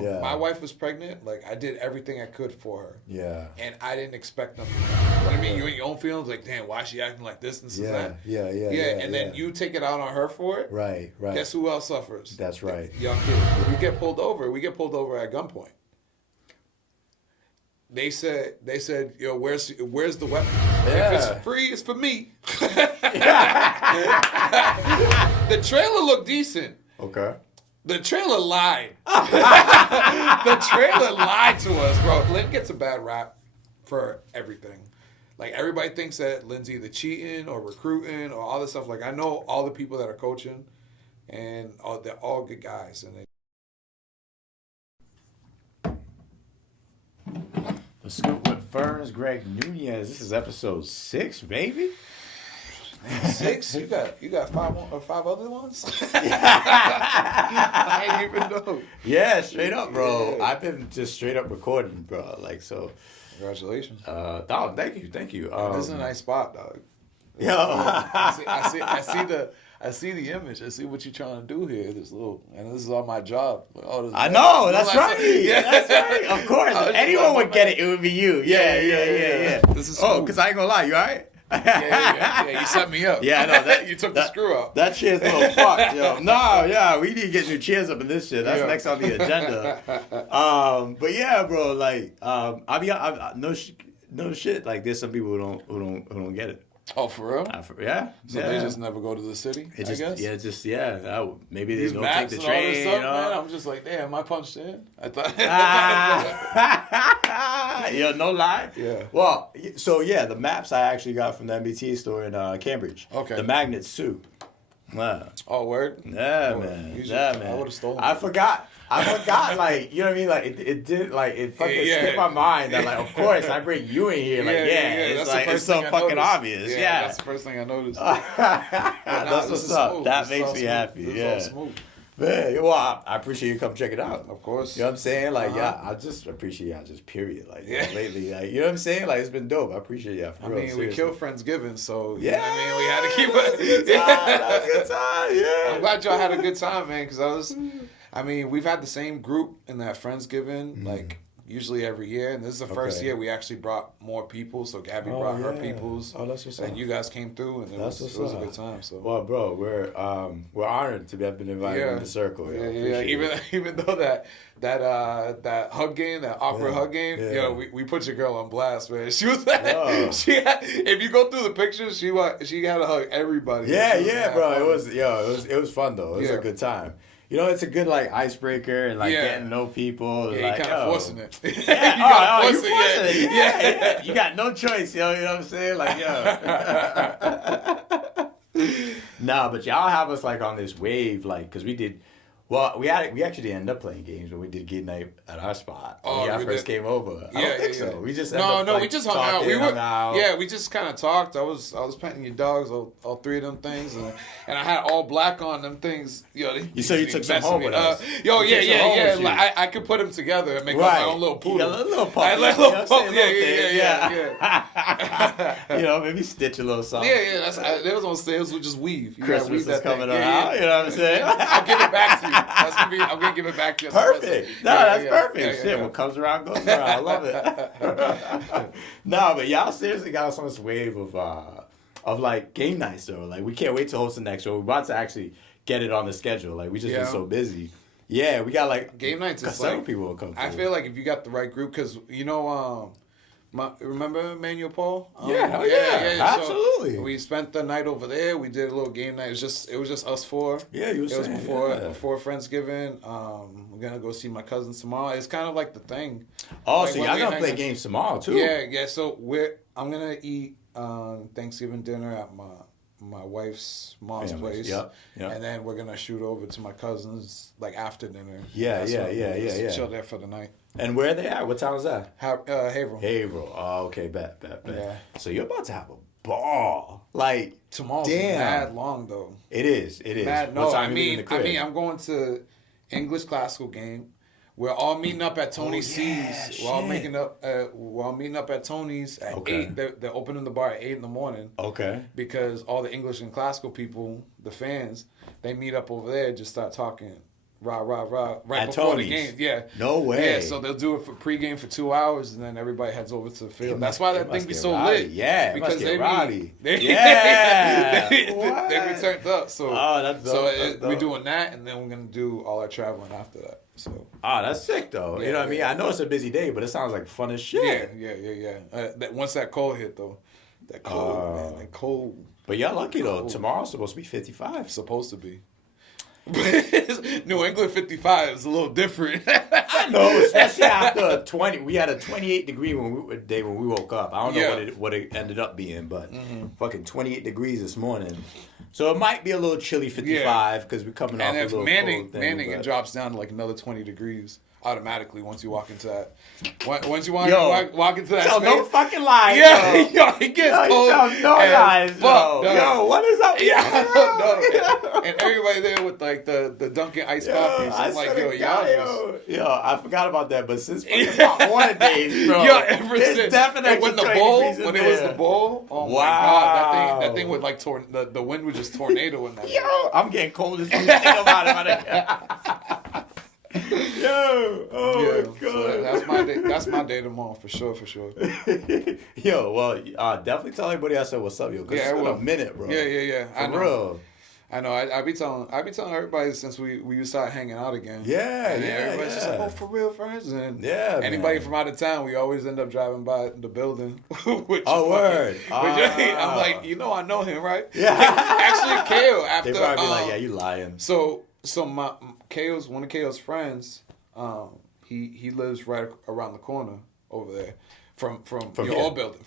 when my wife was pregnant, like I did everything I could for her. Yeah. And I didn't expect nothing. You know what I mean? You in your own feelings, like, damn, why is she acting like this and this and that? Yeah. And then you take it out on her for it. Right. Guess who else suffers? That's right. The young kid. We get pulled over. We get pulled over at gunpoint. They said, yo, where's the weapon? Yeah. If it's free, it's for me. The trailer looked decent. Okay. The trailer lied. The trailer lied to us, bro. Lynn gets a bad rap for everything. Like, everybody thinks that Lynn's either cheating or recruiting or all this stuff. Like, I know all the people that are coaching, and they're all good guys. And The Scoop with Ferns, Greg Nunez. This is episode 6, baby. 6? You got five other ones? I ain't even know. Yeah, straight up, bro. Yeah. I've been just straight up recording, bro. Like, so. Congratulations. Dog, thank you. This is a nice spot, dog. Yo. I see the image. I see what you're trying to do here. This is all my job. Like, I know. That's right. Yeah. That's right. Of course. If anyone would get it, it would be you. Yeah. This is smooth. Because I ain't gonna lie. You all right? Yeah. You set me up. Yeah, I know. You took the screw out. That chair's a little fucked, yo. We need to get new chairs up in this shit. That's next on the agenda. But yeah, bro. Like, no shit. Like, there's some people who don't get it. Oh, for real? Yeah. So they just never go to the city, I guess? Maybe they These don't maps take the and all train, this stuff, you know? man, I'm just like, damn, I punched in. I thought. Yeah, no lie. Yeah. Well, so yeah, the maps I actually got from the MBTA store in Cambridge. Okay. The magnets too. Wow. Oh, word? Yeah, Oh, man. you should- Yeah, I man. would've stolen I it. forgot, like, you know what I mean? Like, it did, like, it fucking skipped my mind that, like, of course, I bring you in here. Like, it's That's like, the it's first so thing I fucking noticed. obvious. Yeah. That's the first thing I noticed. That's This what's is up. smooth. That This is makes all me smooth. happy. This is Yeah. all smooth. Man, well, I appreciate you come check it out. Of course. You know what I'm saying? Like, I just appreciate y'all, just period. Like, lately, like, you know what I'm saying? Like, it's been dope. I appreciate y'all. I mean, we killed Friendsgiving, so yeah, you know what I mean, we had to keep that was a good time. That was a good time. Yeah. I'm glad y'all had a good time, man, because we've had the same group in that Friendsgiving, like, usually every year, and this is the first year we actually brought more people, so Gabby brought her peoples. Oh, that's what's up. And you guys came through, and it was a good time. So. Well, bro, we're honored to have been invited in the circle. Yeah. Even though that hug game, that awkward hug game, we put your girl on blast, man. She was if you go through the pictures, she had to hug everybody. Yeah, bro. It was fun though. It was a good time. You know, it's a good, like, icebreaker and, like, getting to know people. Yeah, like, you kind of forcing it. You gotta force it. Yeah. You got no choice, yo. You know what I'm saying? Like, Nah, but y'all have us, like, on this wave, like, because we did... Well, we actually didn't end up playing games, but we did game night at our spot when y'all first came over. I don't think so. We just we just hung out. We just kind of talked. I was petting your dogs, all three of them things, and I had all black on them things. So you took some home with us. Yeah. Like, I could put them together and make my own little poodle. A little puppy. Yeah. You know, maybe stitch a little something. Yeah. They was on sales with just weave. Christmas is coming out. You know what I'm saying? I'll give it back to you. I'm gonna give it back to you. Perfect. That's perfect. Shit, what comes around goes around. I love it. No, but y'all seriously got us on this wave of like game nights though. Like, we can't wait to host the next show. We're about to actually get it on the schedule. Like, we just been so busy. Yeah, we got like game nights. Is several like people will come through. I feel like if you got the right group, because remember Emmanuel Paul? Absolutely. So we spent the night over there. We did a little game night. It was just us four. Yeah, you were saying. It was before Friendsgiving. We're gonna go see my cousins tomorrow. It's kind of like the thing. Oh, like, so y'all gonna play games tomorrow too? Yeah. So I'm gonna eat Thanksgiving dinner at my wife's mom's place. Yep. And then we're gonna shoot over to my cousins like after dinner. Yeah. Chill there for the night. And where are they at? What town is that? Haverhill. Haverhill. Oh, okay. Bet. Yeah. So you're about to have a ball. Like, tomorrow's mad long though. It is. Mad, no, what time I mean, I'm going to English classical game. We're all meeting up at Tony C's. We're all meeting up at Tony's at 8. They're opening the bar at 8 in the morning. Okay. Because all the English and classical people, the fans, they meet up over there, just start talking right At before the Tony's. game. Yeah. No way. Yeah, so they'll do it for pregame for 2 hours, and then everybody heads over to the field. That's why that thing be so rowdy. lit. Yeah, because they rowdy. Yeah. What? They be turned up. So, that's dope. That's we're dope. doing that, and then we're going to do all our traveling after that. So. That's sick, though. You know what I mean? I know it's a busy day, but it sounds like fun as shit. Yeah. Once that cold hit, though. That cold, man. That cold. But y'all lucky, though. Tomorrow's supposed to be 55. Supposed to be. New England 55 is a little different. I know, especially after 20. We had a 28-degree day when we woke up. I don't know what it ended up being, but fucking 28 degrees this morning. So it might be a little chilly 55 because we're coming off a little cold thing. Manning, it drops down to like another 20 degrees automatically once you walk into that. Once you walk into that tell space. no fucking lies. It gets cold. No lies. Yo, what is up? And everybody there with like the Dunkin' iced coffees. I'm like, I forgot about that, but since fucking hot water days, bro. It's definitely when it was the bowl. Oh my god, that thing would like the wind would just tornado in that. Yo, I'm getting cold as you think about it. My god. So that's my day. That's my day tomorrow for sure. Yo, well, definitely tell everybody I said what's up, yo. Cause it's been a minute, bro. Yeah. For real. I know. I be telling everybody since we start hanging out again. Everybody's just like, oh, for real, friends. And anybody from out of town, we always end up driving by the building. Word. I'm like, I know him, right? Yeah. Actually, Kale. After they probably be like, yeah, you lying. So one of Kale's friends, he lives right around the corner over there. From your old building.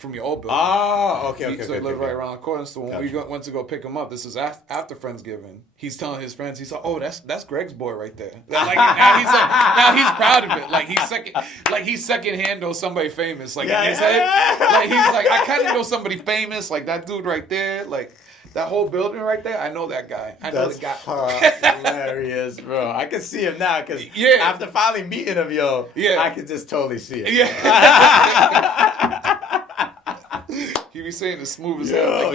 Oh, okay. So he lived right around the corner. So when we went to go pick him up, this is after Friendsgiving. He's telling his friends, he's like, "Oh, that's Greg's boy right there." Like now he's proud of it. Like he's secondhand knows somebody famous. Like in his head, like he's like, I kind of know somebody famous. Like that dude right there. Like that whole building right there. I know that guy. That's hilarious, bro. I can see him now because after finally meeting him, I can just totally see it. He be saying the smooth as hell.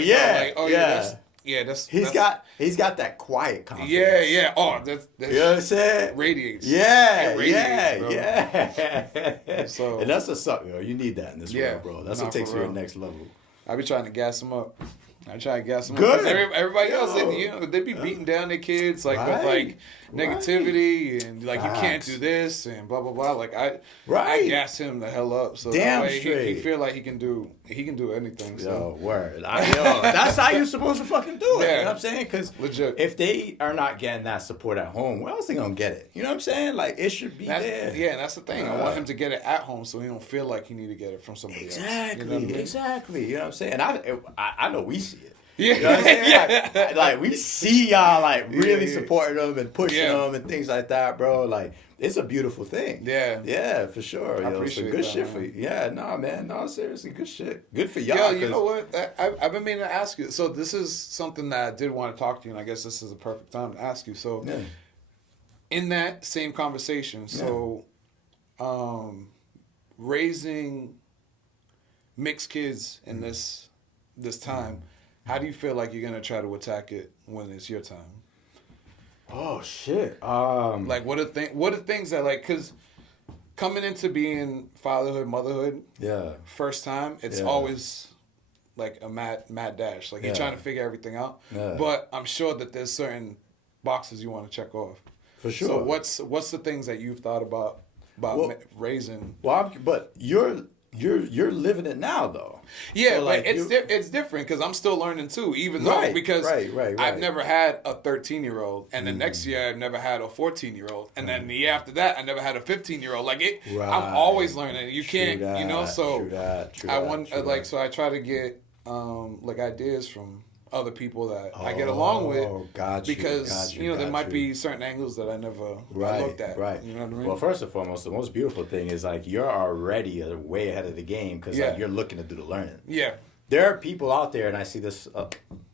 He's got that quiet confidence. Yeah. Oh, that's you know what I'm saying? Radiates. So, and that's what's up, yo. You need that in this world, bro. That's what takes you to the next level. I be trying to gas him up. I try to gas them good. Up. Everybody else, they be beating down their kids with like negativity and like you can't do this and blah blah blah. Like I gas him the hell up so damn that way straight. He feel like he can do anything. So. Yo, word. That's how you're supposed to fucking do it. Yeah. You know what I'm saying? Because if they are not getting that support at home, where else they gonna get it? You know what I'm saying? Like it should be there. Yeah, and that's the thing. I want him to get it at home so he don't feel like he need to get it from somebody else. Exactly. You know what I'm saying? I know we see it. Yeah. You know what I'm saying? Like we see y'all like really supporting them and pushing them and things like that, bro. Like it's a beautiful thing. Yeah, for sure. I appreciate good that, shit man. for you. Yeah, man. No, seriously, good shit. Good for y'all. Yo, you know what? I've been meaning to ask you. So this is something that I did want to talk to you, and I guess this is a perfect time to ask you. So in that same conversation, raising mixed kids in this time, how do you feel like you're gonna try to attack it when it's your time? Oh shit! Like what are things that like because coming into being fatherhood, motherhood, first time it's always like a mad dash. Like you're trying to figure everything out. But I'm sure that there's certain boxes you want to check off. For sure. So what's the things that you've thought about raising? Well, but you're living it now though. Yeah, so like it's different because I'm still learning too. Even though because I've never had a 13-year-old, and the next year I've never had a 14-year-old, and then the year after that I never had a 15-year-old. Like I'm always learning. You can't, So I want so I try to get like ideas from other people that I get along with because there might be certain angles that I never looked at. Right. You know what I mean? Well, first and foremost, the most beautiful thing is like you're already way ahead of the game because like you're looking to do the learning. Yeah. There are people out there, and I see this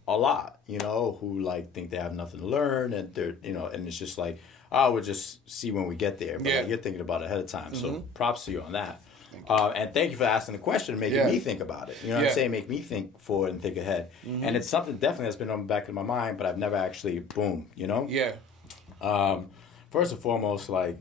a lot, who like think they have nothing to learn, and they're and it's just like, we'll just see when we get there. But like, you're thinking about it ahead of time. So props to you on that. And thank you for asking the question, making me think about it. You know what I'm saying? Make me think forward and think ahead. And it's something definitely that's been on the back of my mind, but I've never actually, boom, Yeah. First and foremost, like,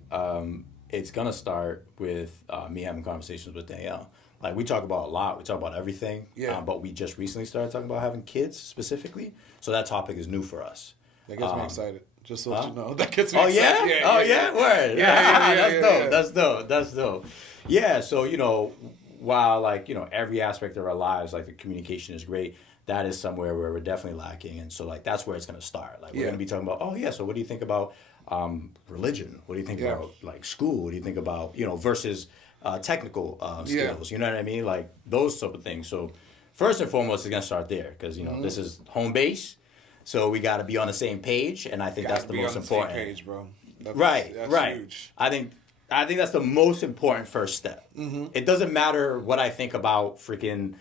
it's going to start with me having conversations with Danielle. Like, we talk about a lot. We talk about everything. Yeah. But we just recently started talking about having kids specifically. So that topic is new for us. That gets me excited. Just so you know. That gets me excited. Yeah? Yeah? Word. Yeah. That's dope. Yeah, so, you know, while, like, you know, every aspect of our lives, like, the communication is great, that is somewhere where we're definitely lacking. And so, like, that's where it's going to start. Like, we're going to be talking about, so what do you think about religion? What do you think about, like, school? What do you think about, you know, versus technical skills? You know what I mean? Like, those sort of things. So, first and foremost, it's going to start there because, you know, this is home base. So, we got to be on the same page. And I think that's the most important. Same page, bro. That's Huge. I think that's the most important first step. Mm-hmm. It doesn't matter what I think about freaking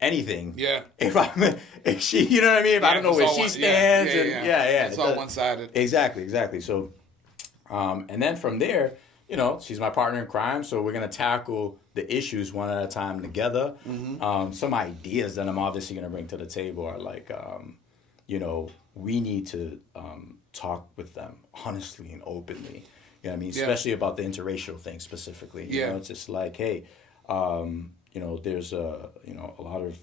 anything. Yeah. If she, you know what I mean? If I don't know where she stands. It's all one-sided. Exactly. So, and then from there, you know, she's my partner in crime, so we're going to tackle the issues one at a time together. Mm-hmm. Some ideas that I'm obviously going to bring to the table are like, you know, we need to talk with them honestly and openly. You know what I mean? Especially about the interracial thing specifically. You know, it's just like, hey, you know, there's a lot of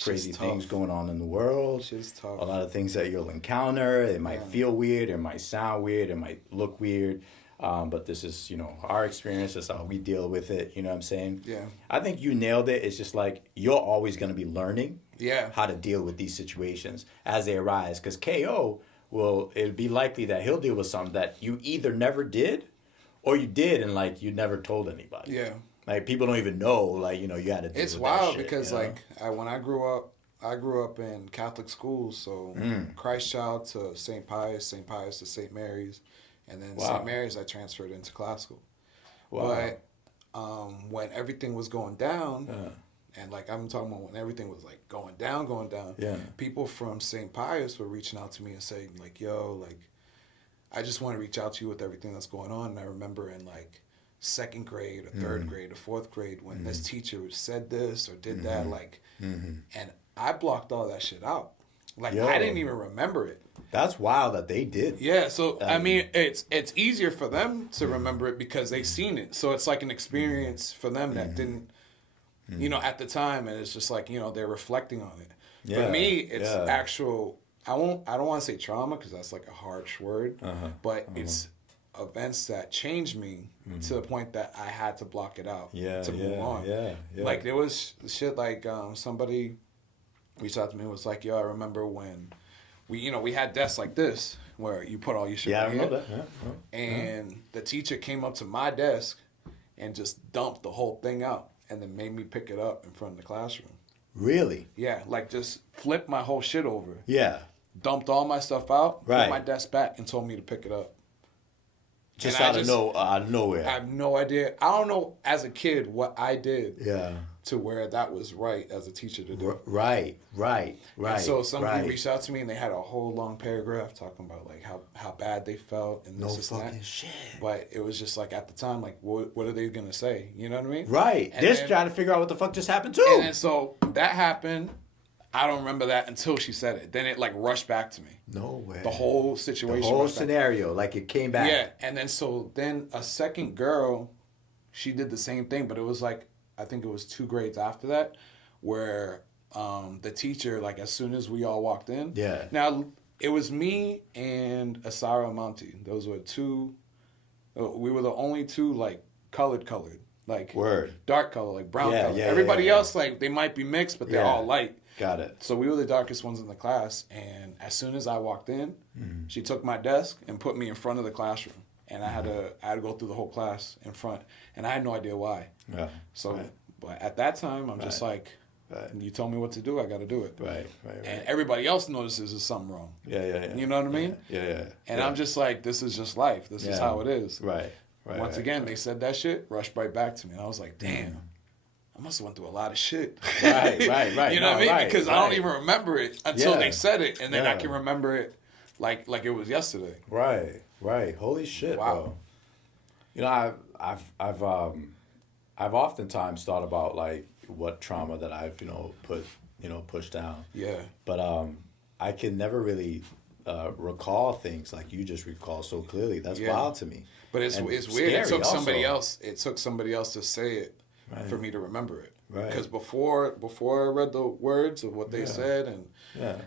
crazy things going on in the world. Shit's tough. A lot of things that you'll encounter. It might feel weird. It might sound weird. It might look weird. But this is, you know, our experience. That's how we deal with it. You know what I'm saying? Yeah. I think you nailed it. It's just like you're always going to be learning how to deal with these situations as they arise. Because KO... well, it'd be likely that he'll deal with something that you either never did or you did and, like, you never told anybody. Yeah. Like, people don't even know, like, you know, you had to deal it's with wild that shit, because, you know? like, when I grew up in Catholic schools, so Christ Child to St. Pius to St. Mary's, and then St. Mary's I transferred into classical. Wow. But when everything was going down... and, like, I'm talking about when everything was, like, going down, people from St. Pius were reaching out to me and saying, like, yo, like, I just want to reach out to you with everything that's going on. And I remember in, like, second grade or third grade or fourth grade when this teacher said this or did that, like, and I blocked all that shit out. Like, I didn't even remember it. That's wild that they did. Yeah, so, I mean, it's easier for them to remember it because they've seen it. So it's like an experience for them that didn't, you know, at the time, and it's just like, you know, they're reflecting on it. For me, it's actual, I don't want to say trauma because that's like a harsh word, but it's events that changed me to the point that I had to block it out to move on. Like, there was shit like somebody reached out to me and was like, yo, I remember when we had desks like this where you put all your shit in here. And the teacher came up to my desk and just dumped the whole thing out. And then made me pick it up in front of the classroom. Really? Yeah, like just flipped my whole shit over. Yeah. Dumped all my stuff out, put my desk back, and told me to pick it up. Just out of nowhere. I have no idea. I don't know as a kid what I did Yeah. to where that was right as a teacher to do. Right. And so somebody reached out to me and they had a whole long paragraph talking about like how bad they felt and this and that. Shit. But it was just like at the time, like what are they gonna say? You know what I mean? Right. And They're trying to figure out what the fuck just happened too. And then so that happened. I don't remember that until she said it. Then it like rushed back to me. No way. The whole situation. The whole scenario, like it came back. Yeah, and then a second girl, she did the same thing, but it was like, I think it was 2 grades after that, where the teacher, like as soon as we all walked in. Yeah. Now, it was me and Asara Monty. Those were we were the only 2 like colored. Like dark color, like brown color. Everybody else, like they might be mixed, but they're all light. Got it. So we were the darkest ones in the class, and as soon as I walked in, she took my desk and put me in front of the classroom, and I had to go through the whole class in front, and I had no idea why. Yeah. So, but at that time, I'm just like, you told me what to do, I got to do it. Right. And everybody else notices there's something wrong. Yeah. You know what I mean? Yeah. And I'm just like, this is just life. This is how it is. Right. Once again, they said that shit, rushed right back to me, and I was like, damn. I must have went through a lot of shit. Right. You know what I mean? Because I don't even remember it until they said it, and then I can remember it like it was yesterday. Right. Holy shit, bro. You know, I've oftentimes thought about like what trauma that I've pushed down. Yeah. But I can never really recall things like you just recall so clearly. That's wild to me. But it's weird. It took somebody else. It took somebody else to say it for me to remember it. Right. Because before I read the words of what they said and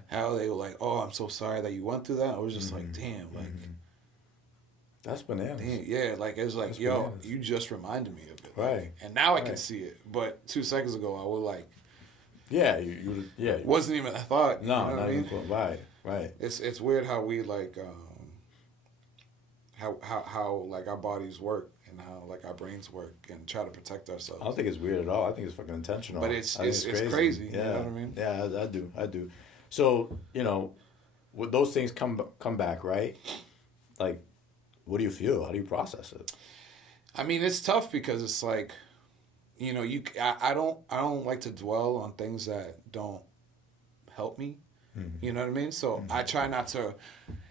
how they were like, "Oh, I'm so sorry that you went through that," I was just like, "Damn, like that's bananas." Damn, yeah, like it was like, That's "Yo, bananas. you just reminded me of it." Right. Like, and now I can see it. But 2 seconds ago, I was like, you wasn't even a thought. No, you know not what I mean? even. Right. It's weird how we like how like our bodies work and how like our brains work and try to protect ourselves. I don't think it's weird at all. I think it's fucking intentional. But it's crazy. crazy. Yeah. You know what I mean? Yeah, I do. So, when those things come back, right? Like, what do you feel? How do you process it? I mean, it's tough because it's like, I don't like to dwell on things that don't help me. Mm-hmm. You know what I mean? So I try not to.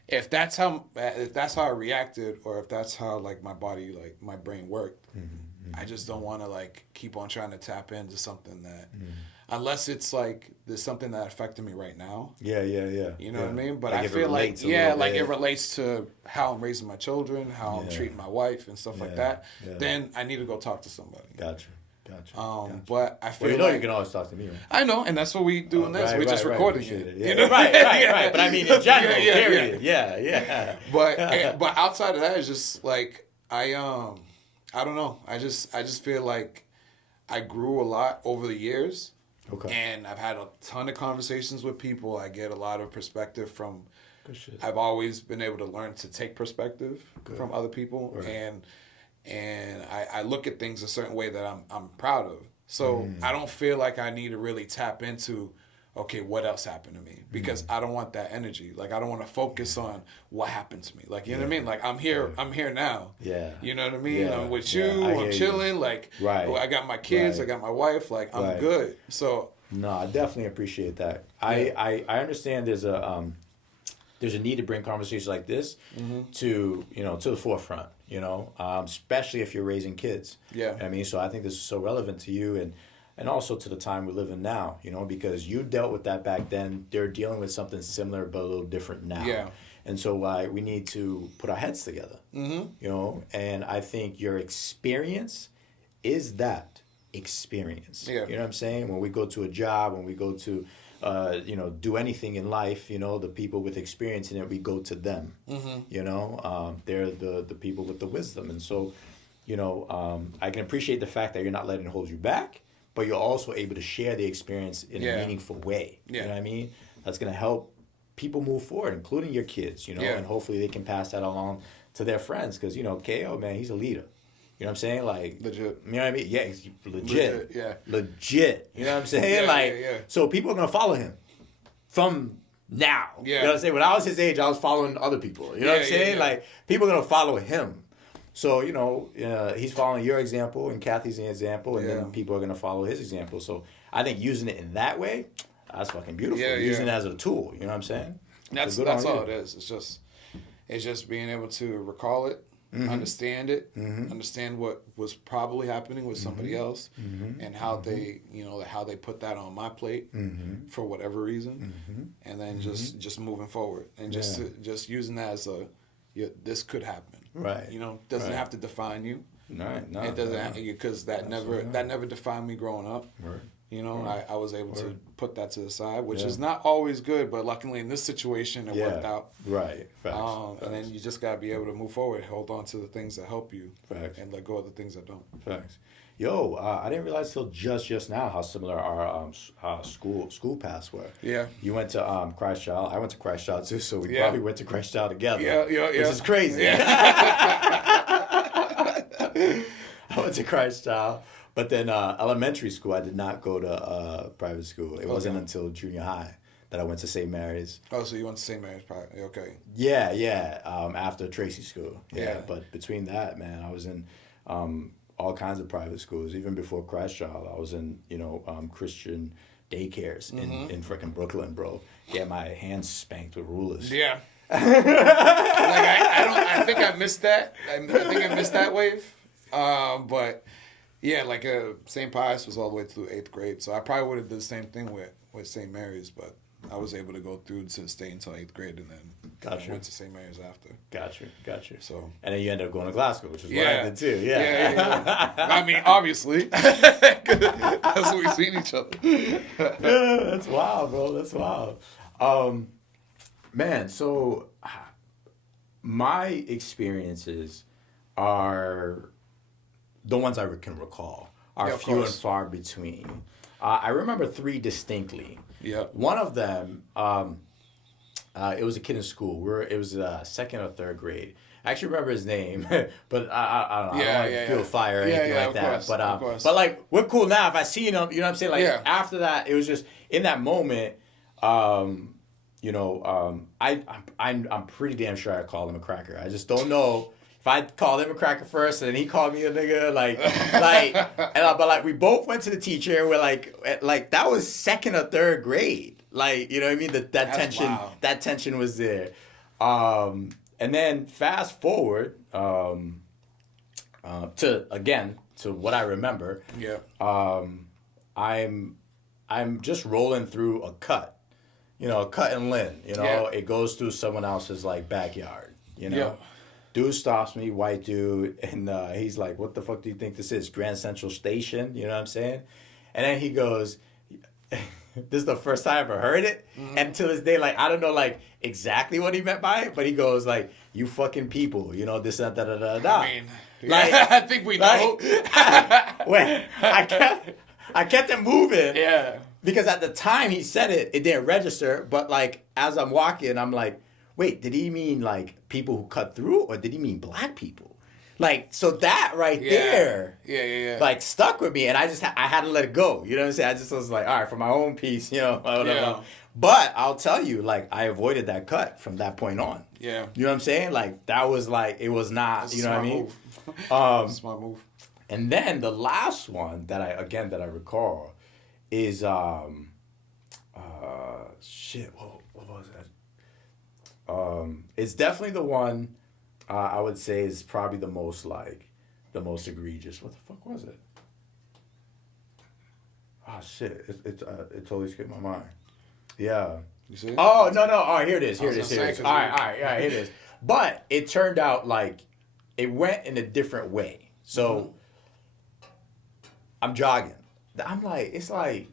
If that's how I reacted, or if that's how like my body, like my brain worked, I just don't want to like keep on trying to tap into something that, unless it's like there's something that affected me right now. Yeah. You know what I mean? But like I feel like it relates to how I'm raising my children, how I'm treating my wife, and stuff like that. Yeah. Then I need to go talk to somebody. Gotcha. But I feel you can always talk to me. Right? I know, and that's what we do in this. We're just recording it. Yeah. Right. But I mean, in general, period. Yeah. But outside of that, it's just like I don't know. I just feel like I grew a lot over the years. Okay. And I've had a ton of conversations with people. I get a lot of perspective from. Good shit. I've always been able to learn to take perspective from other people, right. and I look at things a certain way that I'm proud of. So I don't feel like I need to really tap into, okay, what else happened to me? Because I don't want that energy. Like, I don't want to focus on what happened to me. Like, you know what I mean? Like, I'm here now. Yeah. You know what I mean? Yeah. I'm with you. I'm chilling. You. Like, I got my kids. I got my wife. Like, I'm good. So. No, I definitely appreciate that. I understand there's a need to bring conversations like this to the forefront, especially if you're raising kids. Yeah. I mean, so I think this is so relevant to you and also to the time we live in now, because you dealt with that back then. They're dealing with something similar but a little different now. Yeah. And so we need to put our heads together, and I think your experience is that experience. Yeah. You know what I'm saying? When we go to a job, when we go to do anything in life, the people with experience in it, we go to them. They're the people with the wisdom. And so, I can appreciate the fact that you're not letting it hold you back, but you're also able to share the experience in a meaningful way. Yeah. You know what I mean? That's going to help people move forward, including your kids, and hopefully they can pass that along to their friends. Because, KO, man, he's a leader. You know what I'm saying? Like, legit. You know what I mean? Yeah, he's legit. Yeah. Legit. You know what I'm saying? Yeah. So people are going to follow him from now. Yeah. You know what I'm saying? When I was his age, I was following other people. You know what I'm saying? Yeah. Like, people are going to follow him. So, he's following your example and Kathy's example, and then people are going to follow his example. So I think using it in that way, that's fucking beautiful. Using it as a tool. You know what I'm saying? That's all it is. It's just being able to recall it. Understand it, understand what was probably happening with somebody else, and how they, how they put that on my plate for whatever reason, and then just moving forward and just using that as this could happen. Right. Doesn't have to define you. Right. No. It doesn't because that never defined me growing up. Right. I was able to put that to the side, which is not always good, but luckily in this situation it worked out. Right. Facts. And then you just gotta be able to move forward, hold on to the things that help you, Facts. and let go of the things that don't. Facts. Yo, I didn't realize till just now how similar our school paths were. Yeah. You went to Christ Child. I went to Christ Child too, so we probably went to Christ Child together. Yeah. Which is crazy. Yeah. I went to Christ Child. But then elementary school, I did not go to private school. It wasn't until junior high that I went to St. Mary's. Oh, so you went to St. Mary's private? Okay. Yeah. After Tracy School. Yeah. But between that, man, I was in all kinds of private schools. Even before Christ Child, I was in Christian daycares in frickin' Brooklyn, bro. Get my hands spanked with rulers. Yeah. I think I missed that. I think I missed that wave. But. Yeah, St. Pius was all the way through 8th grade, so I probably would have done the same thing with St. Mary's, but I was able to go through to stay until 8th grade and then Got and you. went to St. Mary's after. Got you. So. And then you end up going to Glasgow, which is what I did too. Yeah. I mean, obviously. That's when we seen each other. Yeah, that's wild, bro. That's wild. Man, so my experiences are the ones I can recall are few and far between. I remember 3 distinctly. Yeah. One of them, it was a kid in school. It was 2nd or 3rd grade. I actually remember his name, but I don't know. I don't feel fire or anything like that. Course. But like, we're cool now. If I see him, you know what I'm saying? Like, after that, it was just in that moment. You know, I'm pretty damn sure I called him a cracker. I just don't know if I called him a cracker first and then he called me a nigga, but like we both went to the teacher. We're like that was 2nd or 3rd grade. Like, you know what I mean? That tension was there. And then fast forward to what I remember. Yeah. I'm just rolling through a cut. You know, a cut in Lynn. You know, it goes through someone else's like backyard. You know. Yeah. Dude stops me, white dude, and he's like, "What the fuck do you think this is? Grand Central Station?" You know what I'm saying? And then he goes, "This is the first time I ever heard it." Mm-hmm. And to this day, like, I don't know, like, exactly what he meant by it, but he goes, like, "You fucking people, you know, this, that, da, da, da, da." I mean, like, I think we know. I kept it moving. Yeah. Because at the time he said it, it didn't register. But, like, as I'm walking, I'm like, wait, did he mean, like, people who cut through? Or did he mean black people? Like, so that there, like, stuck with me. And I had to let it go. You know what I'm saying? I just was like, all right, for my own peace, you know. Yeah. But I'll tell you, like, I avoided that cut from that point on. Yeah. You know what I'm saying? Like, that was, like, it was not, that's, you know what I mean? Smart move. And then the last one that I recall is what was that? It's definitely the one I would say is probably the most egregious. What the fuck was it? Oh shit! It totally skipped my mind. Yeah. You see? Oh no! All right, here it is. All right, here it is. But it turned out like it went in a different way. So I'm jogging. I'm like, it's like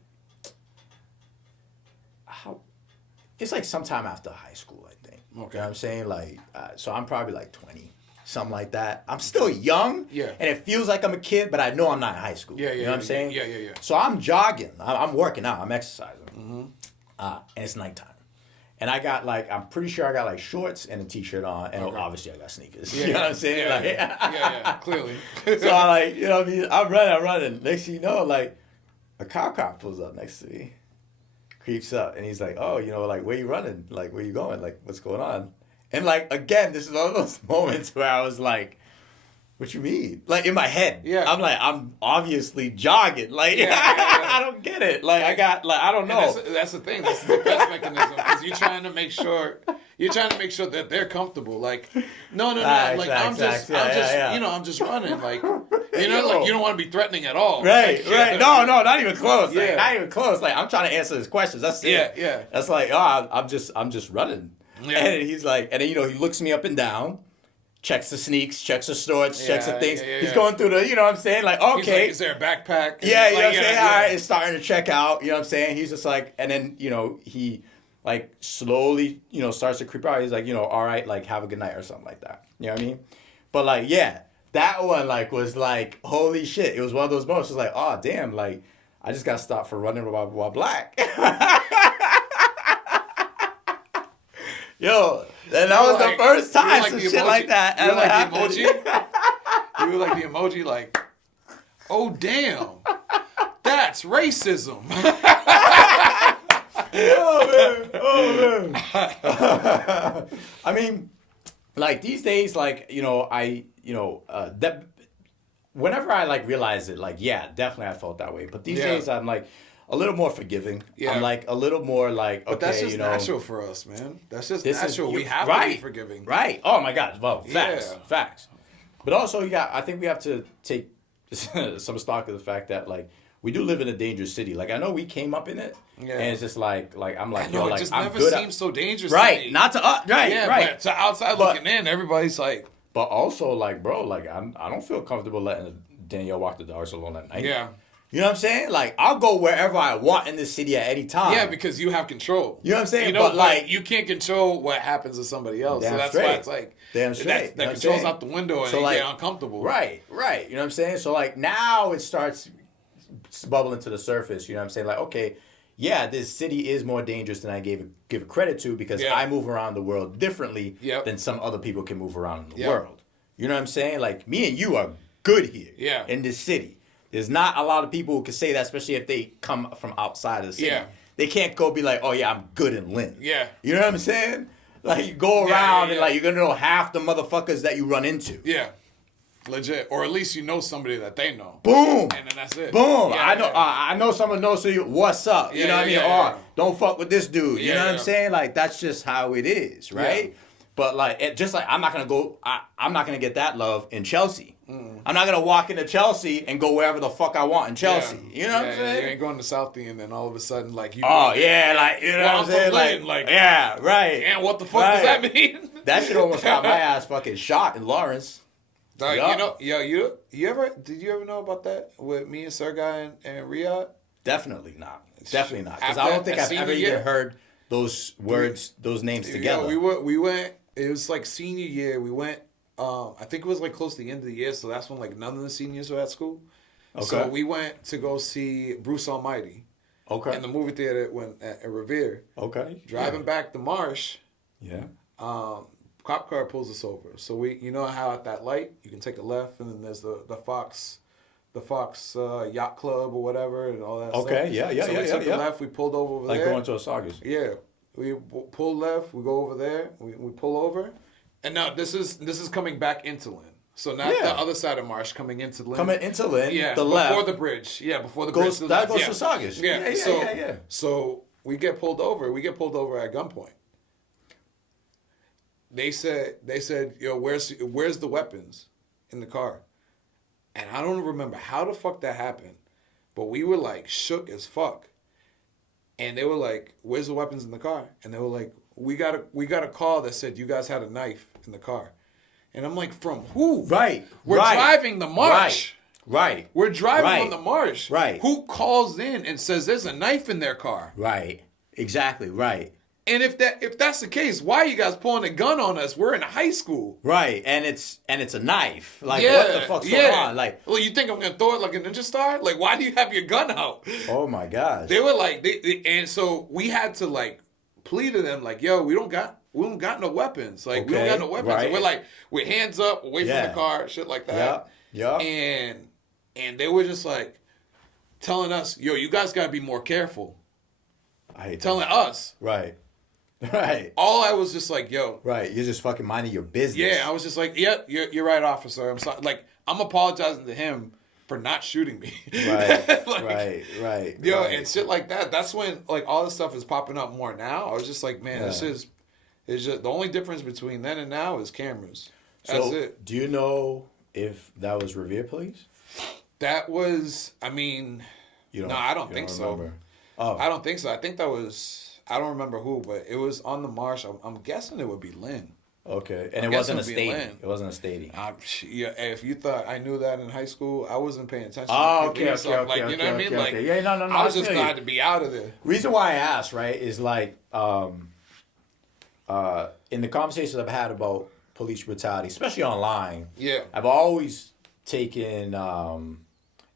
sometime after high school, I think. Okay. You know what I'm saying? Like, so I'm probably like 20, something like that. I'm still young. Yeah. And it feels like I'm a kid, but I know I'm not in high school. Yeah. You know what I'm saying? Yeah. So I'm jogging. I'm working out. I'm exercising. Mm-hmm. And it's nighttime. And I'm pretty sure I got like shorts and a t-shirt on, and obviously I got sneakers. Yeah, you know what I'm saying? Yeah, clearly. So I like, you know what I mean? I'm running. Next thing you know, like, a cop pulls up next to me, creeps up, and he's like, "Oh, you know, like, where you running? Like, where you going? Like, what's going on?" And like, again, this is one of those moments where I was like, "What you mean?" Like, in my head, I'm like, I'm obviously jogging. Like, I don't get it. Like, I don't know. That's the thing. That's the defense mechanism, because you're trying to make sure that they're comfortable. Like, no. Like, I'm just, you know, I'm just running. Like, you know, like, you don't want to be threatening at all. Right. No, not even close. Like, not even close. Like, I'm trying to answer his questions. That's it. Yeah. That's like, I'm just running. Yeah. And he's like, and then, you know, he looks me up and down. Checks the sneaks, checks the shorts, checks the things. Yeah. He's going through the, you know what I'm saying? Like, okay. He's like, is there a backpack? Yeah, you know what I'm saying? All right, it's starting to check out. You know what I'm saying? He's just like, and then, you know, he, like, slowly, you know, starts to creep out. He's like, you know, all right, like, have a good night or something like that. You know what I mean? But, like, yeah, that one, like, was like, holy shit. It was one of those moments. It was like, oh, damn, like, I just got stopped for running while black. Yo, and that was the first time some shit like that ever happened. You were like the emoji, like, oh damn, that's racism. Oh man. I mean, like these days, like, you know, that whenever I like realize it, like, yeah, definitely I felt that way. But these days I'm like a little more forgiving. Yeah. I'm like a little more like, okay, but that's just you know, natural for us, man. That's just natural. We have to be forgiving. Right. Oh my God. Well, facts. But also, I think we have to take some stock of the fact that, like, we do live in a dangerous city. Like I know we came up in it, and it's just like I'm like, I know, yo, it like just I'm never good seems so dangerous. right, to me. not to us, right, Yeah, right. but to outside looking in, everybody's like. But also, like, bro, like I don't feel comfortable letting Danielle walk the dogs alone at night. Yeah. You know what I'm saying? Like, I'll go wherever I want in this city at any time. Yeah, because you have control. You know what I'm saying? You know, but like, you can't control what happens to somebody else. So that's straight. why it's like, damn straight. that control's out the window and so you like, get uncomfortable. Right. You know what I'm saying? So like now it starts bubbling to the surface. You know what I'm saying? Like, okay, yeah, this city is more dangerous than I give it credit to because I move around the world differently than some other people can move around in the world. You know what I'm saying? Like, me and you are good here in this city. There's not a lot of people who can say that, especially if they come from outside of the city. Yeah. They can't go be like, oh, yeah, I'm good in Lynn. Yeah. You know what I'm saying? Like, you go around and, like, you're going to know half the motherfuckers that you run into. Yeah. Legit. Or at least you know somebody that they know. Boom. And then that's it. Boom. Yeah, I know someone knows you. What's up? You know what I mean? Or don't fuck with this dude. You know what I'm saying? Like, that's just how it is, right? Yeah. But like, just like I'm not gonna get that love in Chelsea. I'm not gonna walk into Chelsea and go wherever the fuck I want in Chelsea. You know what I'm saying? You ain't going to Southie and then all of a sudden like you. Oh yeah, like you know what I'm saying? Like yeah, right. And what the fuck does that mean? That shit almost got my ass fucking shot in Lawrence. Like, you know, you did you ever know about that with me and Sergei and Riyadh? Definitely not. Definitely not. Because I don't think I've ever even heard those words, those names together. Yeah, we went. It was like senior year. We went. I think it was like close to the end of the year, so that's when like none of the seniors were at school. Okay. So we went to go see Bruce Almighty. Okay. In the movie theater at Revere. Okay. Driving back to Marsh. Yeah. Cop car pulls us over. So you know how at that light you can take a left, and then there's the Fox Yacht Club or whatever, and all that. Okay. Stuff. Yeah. So we took a left. We pulled over there. Like going to Osagas. Yeah. We pull left. We go over there. We pull over, and now this is coming back into Lynn. So not the other side of Marsh coming into Lynn. Coming into Lynn. Yeah. The before left. the bridge. Yeah. Before the bridge. That goes to Saugus. Yeah. Yeah. So we get pulled over. We get pulled over at gunpoint. They said, yo, where's the weapons in the car? And I don't remember how the fuck that happened, but we were like shook as fuck. And they were like, where's the weapons in the car? And they were like, we got a call that said you guys had a knife in the car. And I'm like, from who? Right. We're driving the marsh. Right. We're driving on the marsh. Right. Who calls in and says there's a knife in their car? Right. Exactly. Right. And if that's the case, why are you guys pulling a gun on us? We're in high school. Right. And it's a knife. Like, what the fuck's going on? Like, well, you think I'm gonna throw it like a ninja star? Like, why do you have your gun out? Oh my gosh. They were like, and so we had to like plead to them, like, yo, we don't got no weapons. Like, we don't got no weapons. Right. And we're like, with hands up, away from the car, shit like that. Yeah. And they were just like telling us, yo, you guys gotta be more careful. Telling us. Right. Right. All I was just like, yo. Right. You're just fucking minding your business. Yeah, I was just like, yep, you're right, officer. I'm sorry. Like, I'm apologizing to him for not shooting me. Right. Right. Yo, and shit like that. That's when like all this stuff is popping up more now. I was just like, man, it's just the only difference between then and now is cameras. That's it. Do you know if that was Revere Police? That was, I mean, I don't think so. Oh. I don't think so. I think that was. I don't remember who, but it was on the marsh. I'm guessing it would be Lynn. Okay, and it wasn't a stadium. It wasn't a stadium. Yeah, if you thought I knew that in high school, I wasn't paying attention. Oh, okay. Like, you know what I mean? Like, yeah, no. I was just glad to be out of there. Reason why I asked, right, is like, in the conversations I've had about police brutality, especially online, I've always taken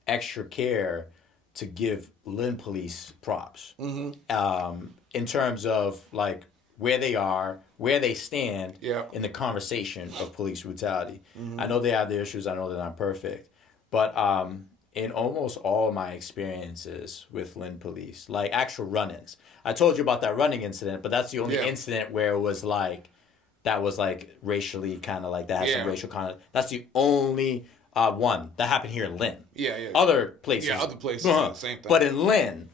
extra care to give Lynn police props. Mm-hmm. In terms of like where they are, where they stand in the conversation of police brutality. Mm-hmm. I know they have their issues. I know they're not perfect. But in almost all my experiences with Lynn police, like actual run-ins, I told you about that running incident, but that's the only incident where it was like, that was like racially kind of like that had some racial content. That's the only one that happened here in Lynn. Other places. Yeah, other places. Same thing. But in Lynn,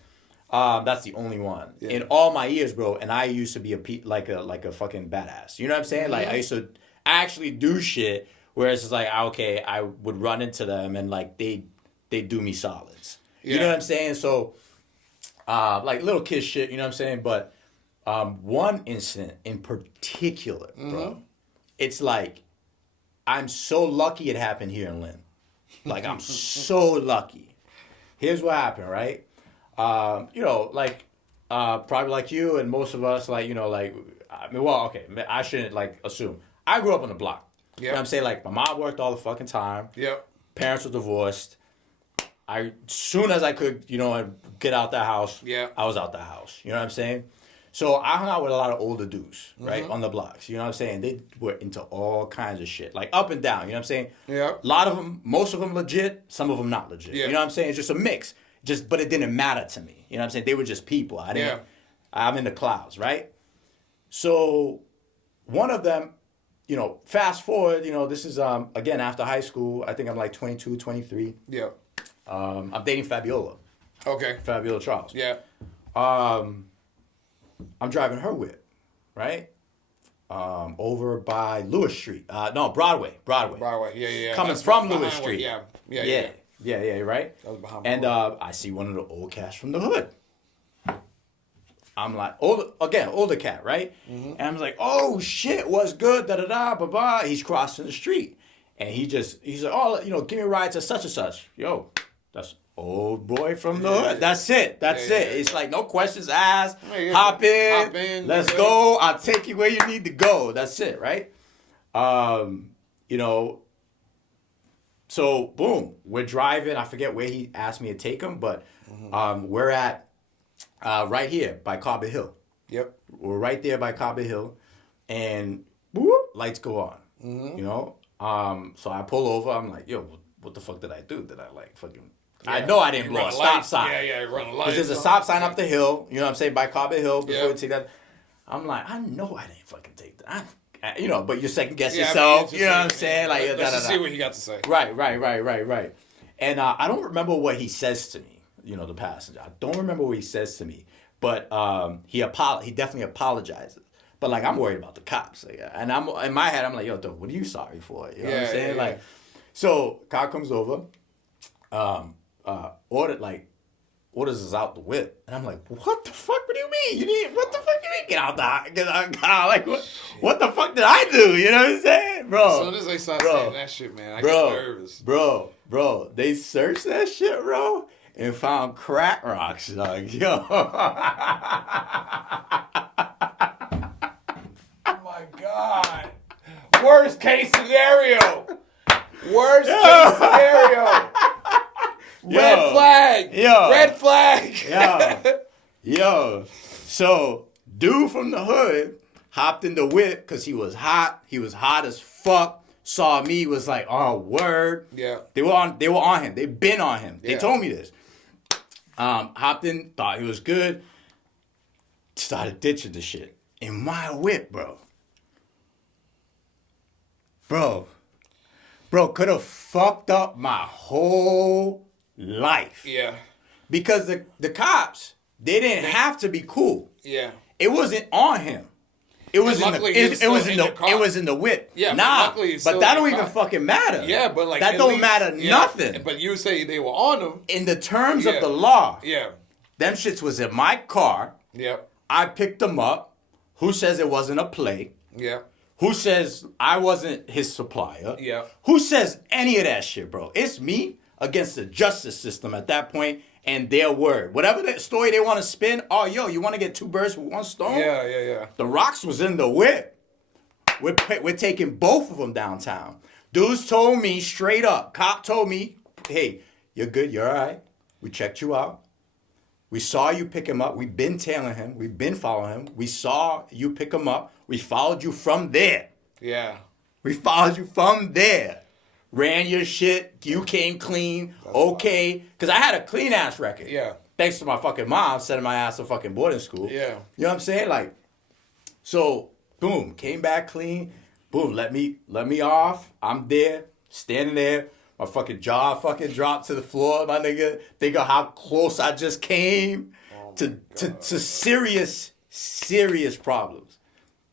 that's the only one. Yeah. In all my years, bro, and I used to be like a fucking badass. You know what I'm saying? Like, I used to actually do shit where it's just like, okay, I would run into them and like they do me solids. You know what I'm saying? So, like little kid shit, you know what I'm saying? But one incident in particular, bro, it's like, I'm so lucky it happened here in Lynn. Like, I'm so lucky. Here's what happened, right? You know, like, probably like you and most of us, like, you know, like, I mean, well, okay, I shouldn't, like, assume. I grew up on the block. You know what I'm saying? Like, my mom worked all the fucking time. Yep. Parents were divorced. As soon as I could, you know, get out the house, I was out the house. You know what I'm saying? So I hung out with a lot of older dudes, right, on the blocks. You know what I'm saying? They were into all kinds of shit, like up and down. You know what I'm saying? Yeah. A lot of them, most of them legit, some of them not legit. Yeah. You know what I'm saying? It's just a mix. But it didn't matter to me. You know what I'm saying? They were just people. I'm in the clouds, right? So one of them, you know, fast forward, you know, this is, again, after high school. I think I'm like 22, 23. Yeah. I'm dating Fabiola. Okay. Fabiola Charles. Yeah. I'm driving her whip, right? Over by Lewis Street. No, Broadway. Broadway. Yeah. Coming from Lewis Street. Yeah, right? That was behind and I see one of the old cats from the hood. I'm like, older cat, right? And I'm like, oh shit, what's good? Da da da, blah blah. He's crossing the street, and he's like, oh, you know, give me a ride to such and such. Yo, that's old boy from the hood. That's it. It's like no questions asked. Hop in. Let's go. I'll take you where you need to go. That's it, right? You know. So boom, we're driving. I forget where he asked me to take him, but we're at right here by Cobbett Hill. Yep. We're right there by Cobbett Hill, and whoop, lights go on. You know. So I pull over. I'm like, yo, what the fuck did I do? Did I like fucking? I know I didn't blow a stop sign. Yeah, run a light. Because there's a stop sign up the hill, you know what I'm saying, by Cobbett Hill before you take that. I'm like, I know I didn't fucking take that. You know, but you second guess yourself, you know what I'm saying? Like, let's just see what he got to say. Right. And I don't remember what he says to me, you know, the passenger. I don't remember what he says to me, but he definitely apologizes. But like, I'm worried about the cops. Like, and I'm in my head, I'm like, yo, dude, what are you sorry for? You know what I'm saying? Like, so cop comes over, orders us out the whip, and I'm like, what the fuck? What do you mean? What the fuck you mean? Get out the car. Like, what the fuck did I do? You know what I'm saying, bro? As soon as they start saying that shit, man, I get nervous. Bro, they searched that shit, bro, and found crack rocks, dog. Yo. Oh my god. Worst case scenario. Red flag. Red flag. Yo. So, dude from the hood hopped in the whip because he was hot. He was hot as fuck. Saw me, was like, oh, word. Yeah. They were on him. They've been on him. They told me this. Hopped in, thought he was good. Started ditching the shit. In my whip, bro. Bro, could have fucked up my whole life. Yeah. Because the cops, they didn't have to be cool. Yeah. It wasn't on him. It was in the whip. Yeah, nah, but that don't even fucking matter. Yeah, but like that don't matter nothing. But you say they were on him. In the terms of the law. Yeah. Them shits was in my car. Yeah. I picked them up. Who says it wasn't a play? Yeah. Who says I wasn't his supplier? Yeah. Who says any of that shit, bro? It's me against the justice system at that point and their word. Whatever that story they want to spin, oh, yo, you want to get two birds with one stone? Yeah. The rocks was in the whip. We're taking both of them downtown. Dudes told me straight up. Cop told me, hey, you're good, you're all right. We checked you out. We saw you pick him up. We've been tailing him. We've been following him. We saw you pick him up. We followed you from there. Yeah. We followed you from there. Ran your shit. You came clean. That's okay. Because I had a clean-ass record. Yeah. Thanks to my fucking mom sending my ass to fucking boarding school. Yeah. You know what I'm saying? Like, so, boom. Came back clean. Boom. Let me off. I'm there. Standing there. My fucking jaw fucking dropped to the floor, my nigga. Think of how close I just came to serious problems,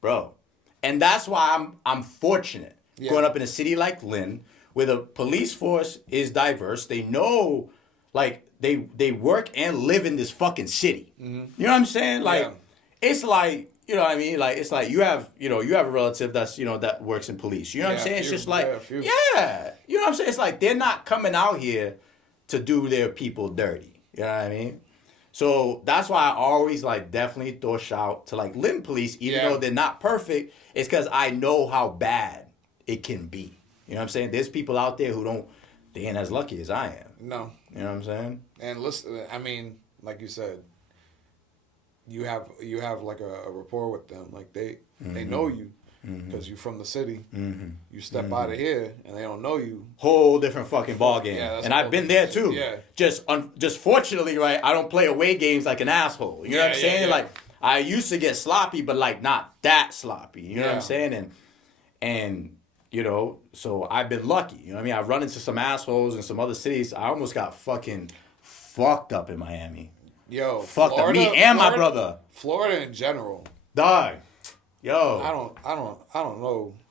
bro. And that's why I'm fortunate growing up in a city like Lynn, where the police force is diverse. They know like they work and live in this fucking city. Mm-hmm. You know what I'm saying? Like it's like, you know what I mean? Like it's like you have a relative that's, that works in police. You know what I'm saying? It's just like you know what I'm saying? It's like they're not coming out here to do their people dirty. You know what I mean? So that's why I always like definitely throw a shout to like Lynn police, even though they're not perfect. It's because I know how bad it can be. You know what I'm saying? There's people out there who they ain't as lucky as I am. No. You know what I'm saying? And listen, I mean, like you said, you have like a rapport with them. Like they know you because you're from the city. Mm-hmm. You step out of here and they don't know you. Whole different fucking ball game. Yeah, and I've been there too. Yeah. Just fortunately, right, I don't play away games like an asshole. You know what I'm saying? Yeah. Like I used to get sloppy, but like not that sloppy. You know what I'm saying? And so I've been lucky. You know what I mean? I've run into some assholes in some other cities. I almost got fucking fucked up in Miami. Yo, fucked up. Me and my brother. Florida in general. Dog. Yo. I don't know.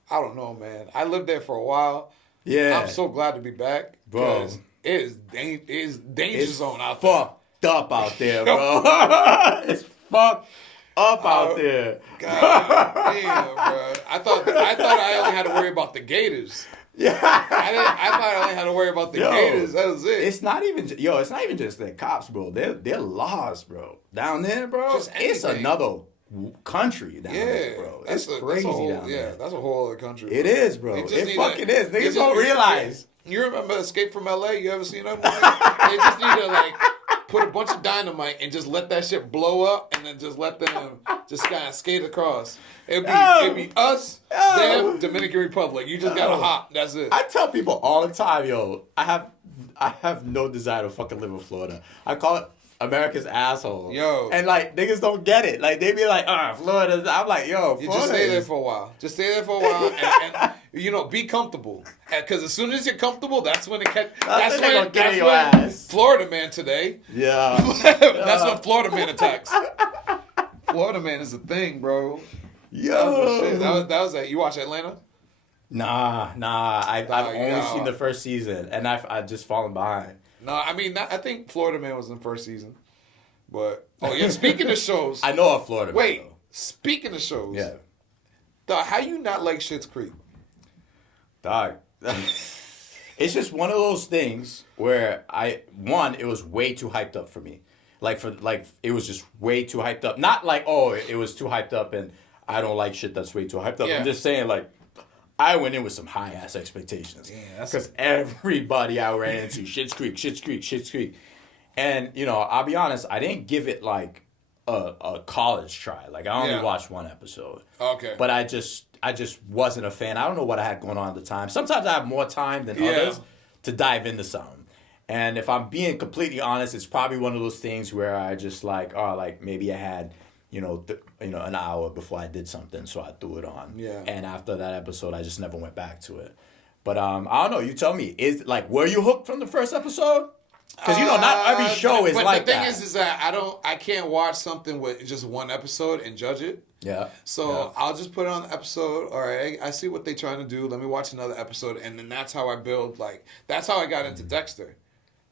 I don't know, man. I lived there for a while. Yeah. I'm so glad to be back. Bro. It is danger zone out there. Fucked up out there, bro. It's fucked up out there. God damn, bro. I thought I only had to worry about the Gators. Yeah. I thought I only had to worry about the Gators. That was it. It's not even just the cops, bro. They're laws, bro. Down there, bro. It's another country down there, bro. It's crazy down there. That's a whole other country. It is, bro. It fucking is. Niggas don't realize. You remember Escape from LA? You ever seen that movie? They just need to like put a bunch of dynamite and just let that shit blow up, and then just let them just kind of skate across. It'd be us, them, Dominican Republic. You just gotta hop. That's it. I tell people all the time, yo, I have no desire to fucking live in Florida. I call it America's asshole. Yo. And like niggas don't get it. Like they be like, Florida. I'm like, yo, Florida. You just stay there for a while. Just stay there for a while and be comfortable. Because as soon as you're comfortable, that's when that's when Florida man today. Yeah. That's when Florida man attacks. Florida man is a thing, bro. Yo. That was that. You watch Atlanta? Nah. I've only seen the first season, and I've just fallen behind. No, I mean, I think Florida Man was in the first season. But, speaking of shows. I know of Florida Man. Wait, speaking of shows. Yeah. Dog, how you not like Schitt's Creek? Dog. It's just one of those things where it was way too hyped up for me. It was just way too hyped up. Not like, it was too hyped up and I don't like shit that's way too hyped up. Yeah. I'm just saying, like, I went in with some high-ass expectations. Yeah, because everybody I ran into, Schitt's Creek. And, I'll be honest, I didn't give it, like, a college try. Like, I only watched one episode. Okay. But I just wasn't a fan. I don't know what I had going on at the time. Sometimes I have more time than others to dive into something. And if I'm being completely honest, it's probably one of those things where I just, maybe I had... an hour before I did something, so I threw it on. Yeah. And after that episode, I just never went back to it. But I don't know. You tell me. Were you hooked from the first episode? Because not every show is like that. But the thing is that I can't watch something with just one episode and judge it. Yeah. So I'll just put it on the episode. All right, I see what they're trying to do. Let me watch another episode, and then that's how I build. Like that's how I got into Dexter.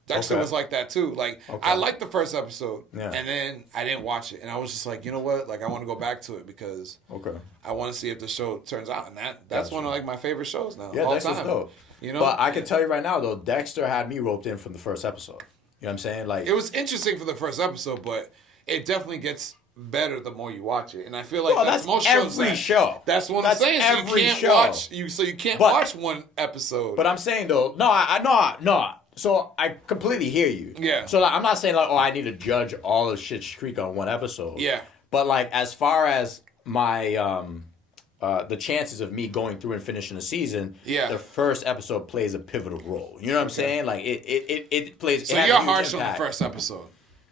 Dexter was like that too. Like I liked the first episode, and then I didn't watch it, and I was just like, you know what? Like I want to go back to it because I want to see if the show turns out, and that's one of like my favorite shows now. Yeah, all Dexter's time. dope. But I can tell you right now though, Dexter had me roped in from the first episode. You know what I'm saying? Like it was interesting for the first episode, but it definitely gets better the more you watch it, and I feel like that's most shows. Every show. That's what I'm saying. So you can't watch one episode. But I'm saying though, no. So I completely hear you. Yeah. So I'm not saying I need to judge all of Schitt's Creek on one episode. Yeah. But as far as my the chances of me going through and finishing a season, the first episode plays a pivotal role. You know what I'm saying? Like it plays. So you're harsh on the first episode.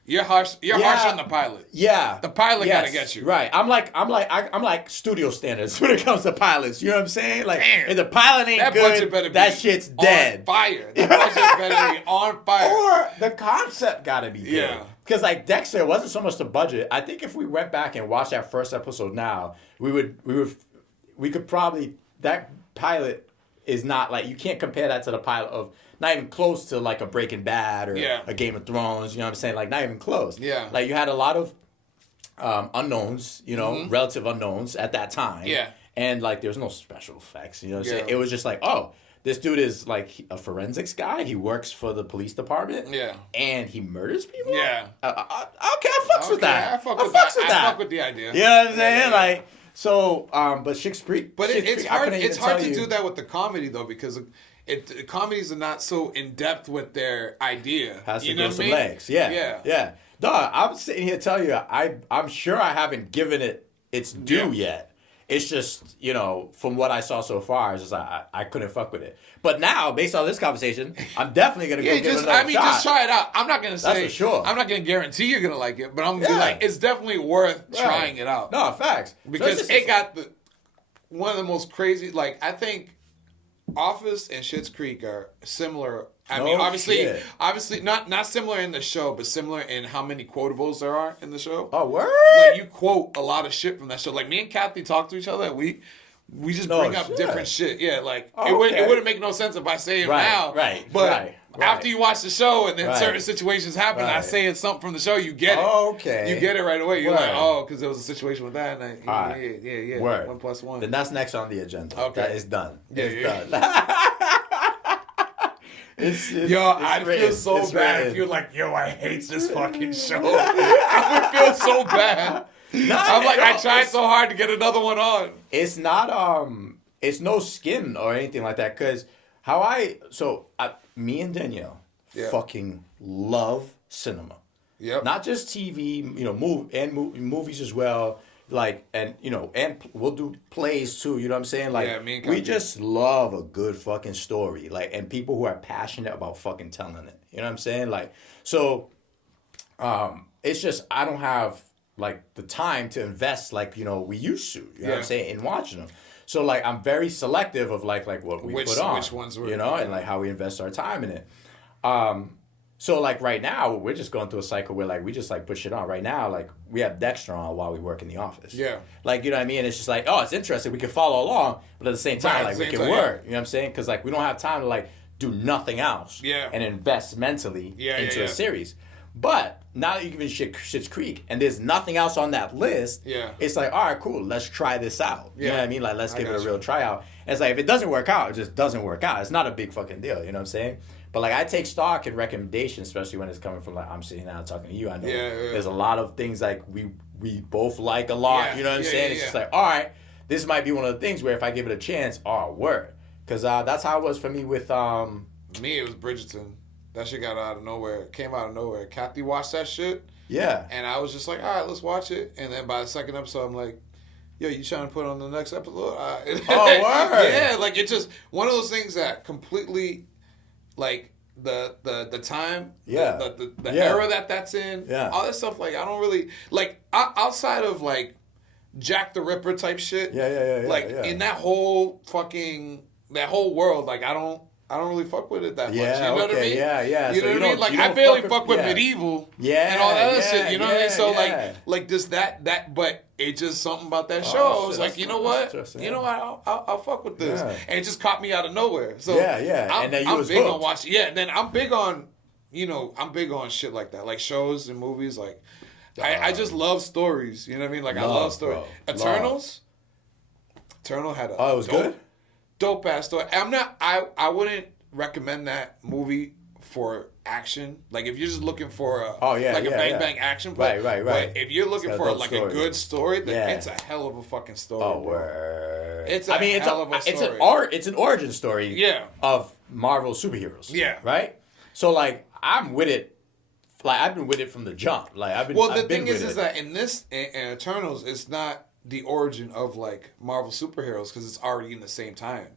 You're harsh on the pilot. Yeah. The pilot gotta get you. Right. I'm like studio standards when it comes to pilots. You know what I'm saying? Like if the pilot ain't good, that shit's dead. On fire. That budget better be on fire. Or the concept gotta be good. Yeah. Because Dexter, it wasn't so much the budget. I think if we went back and watched that first episode now, we could probably, that pilot is not you can't compare that to the pilot of not even close to like a Breaking Bad or Yeah. a Game of Thrones. You know what I'm saying? Like not even close. Yeah. Like you had a lot of unknowns, you know, relative unknowns at that time. Yeah. And like there was no special effects. You know what I'm saying? Yeah. It was just like, oh, this dude is like a forensics guy. He works for the police department. Yeah. And he murders people. Yeah. Okay, I fucks with that. I fuck with that. I fuck with the idea. You know what I'm saying? Yeah. Like, so, but Schitt's Creek. But Schitt's it's Creek, I hard. couldn't It's even hard tell to you- do that with the comedy though, because comedies are not so in depth with their idea. Has to you go know what I some mean? legs. Yeah. Yeah. Yeah. Dog, I'm sitting here telling you, I'm sure I haven't given it its due yet. It's just, you know, from what I saw so far, it's just I couldn't fuck with it. But now, based on this conversation, I'm definitely gonna go give it another shot. Just try it out. I'm not gonna say. That's for sure. I'm not gonna guarantee you're gonna like it, but I'm gonna be like, it's definitely worth trying it out. No, facts. Because it got one of the most crazy. Like I think Office and Schitt's Creek are similar. I mean, obviously not similar in the show, but similar in how many quotables there are in the show. Oh, word? Like you quote a lot of shit from that show. Like me and Kathy talk to each other. We just bring up different shit. Yeah, like it wouldn't make no sense if I say it now. Right. But after you watch the show and then certain situations happen, I say it's something from the show. You get it. Okay. You get it right away. You're like, oh, because there was a situation with that. And yeah. Word. 1 + 1. Then that's next on the agenda. Okay. That is done. Yeah, done. I feel so bad if you're like, I hate this fucking show. I would feel so bad. I tried so hard to get another one on. It's not it's no skin or anything like that, because me and Danielle fucking love cinema. Yep. Not just TV, you know, movies as well. Like, and you know, and we'll do plays too. You know what I'm saying? Like, me and we just love a good fucking story. Like, and people who are passionate about fucking telling it. You know what I'm saying? Like, so, it's just I don't have like the time to invest like, you know, we used to. You know what I'm saying? In watching them. So like, I'm very selective of like what we put on. Which ones were, you know, and like how we invest our time in it. So like right now we're just going through a cycle where like we just like put shit on. Right now, like we have Dexter on while we work in the office. Yeah. Like, you know what I mean? It's just like, oh, it's interesting. We can follow along, but at the same time, like we can work. You know what I'm saying? Because like we don't have time to like do nothing else. Yeah. And invest mentally into a series. But now that you give Schitt's Creek and there's nothing else on that list, it's like, all right, cool, let's try this out. You know what I mean? Like, let's give it a real tryout. And it's like, if it doesn't work out, it just doesn't work out. It's not a big fucking deal. You know what I'm saying? But like, I take stock in recommendations, especially when it's coming from like, I'm sitting down talking to you. I know there's a lot of things like we both like a lot. You know what I'm saying? It's just like, all right, this might be one of the things where if I give it a chance, word. Because that's how it was for me with... Me, it was Bridgerton. That shit got out of nowhere. It came out of nowhere. Kathy watched that shit. Yeah. And I was just like, all right, let's watch it. And then by the second episode, I'm like, yo, you trying to put on the next episode? Oh, word. Yeah, like it's just one of those things that completely, like the time, the era that's in, all that stuff. Like I don't really like outside of like Jack the Ripper type shit. In that whole world, like I don't really fuck with it that much. You know what I mean? Yeah. You know what I mean? Like I barely fuck with medieval. And all that other shit. You know what I mean? So like just that, but it's just something about that show. I was like, you know what? You know what? I'll fuck with this. And it just caught me out of nowhere. So and then you was big hooked. on watching. Yeah, and then I'm big on, I'm big on shit like that, like shows and movies. Like I just love stories. You know what I mean? Like I love stories. Eternal had a it was good. Dope ass story. I wouldn't recommend that movie for action. Like if you're just looking for a bang action play. Right. But if you're looking for like story. A good story, then it's a hell of a fucking story. Oh, word. It's a hell of a story. It's an origin story of Marvel superheroes. Yeah. Right? So like I'm with it. Like I've been with it from the jump. Like I've been the thing is that in Eternals, it's not the origin of like Marvel superheroes because it's already in the same time.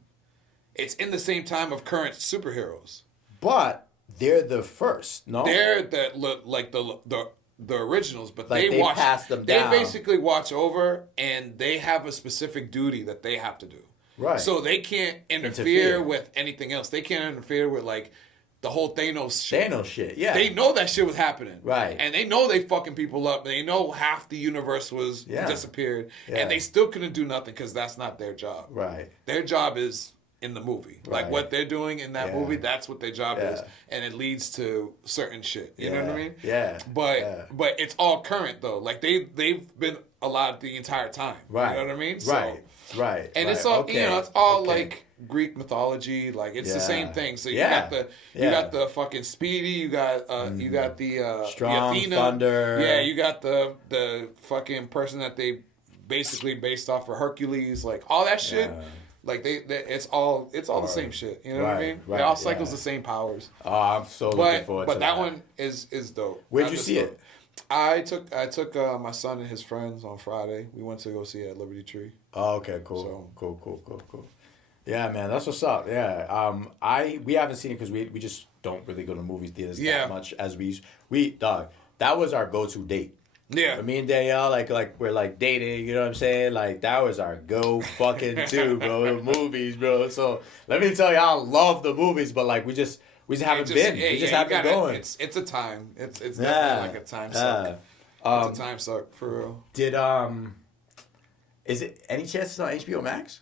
It's in the same time of current superheroes. But they're the first, no? They're the originals, but like they pass them down. They basically watch over, and they have a specific duty that they have to do. Right. So they can't interfere with anything else. They can't interfere with like the whole Thanos shit. Yeah. They know that shit was happening. Right. And they know they fucking people up. They know half the universe was disappeared. Yeah. And they still couldn't do nothing because that's not their job. Right. Their job is in the movie. Like what they're doing in that movie, that's what their job is, and it leads to certain shit. You know what I mean? Yeah. But it's all current though. Like they've been alive the entire time. Right. You know what I mean? Right. And it's all it's all like Greek mythology. Like it's the same thing. So you got the fucking Speedy. You got the Strong the Athena. Thunder. Yeah, you got the fucking person that they basically based off of Hercules. Like all that shit. Like it's all the same shit. You know what I mean? It all cycles the same powers. Oh, I'm so looking forward to that. But that one is dope. Where'd you see it? I took my son and his friends on Friday. We went to go see it at Liberty Tree. Oh, okay, cool. So, cool. Yeah, man, that's what's up. Yeah, we haven't seen it because we just don't really go to movie theaters that much as dog. That was our go-to date. Yeah. Me and Danielle, like we're like dating, you know what I'm saying? Like that was our go fucking to, bro. The movies, bro. So let me tell you, I love the movies, but like we just haven't been. We just haven't been going. It's a time. It's definitely like a time suck. It's a time suck for real. Is it any chance it's on HBO Max?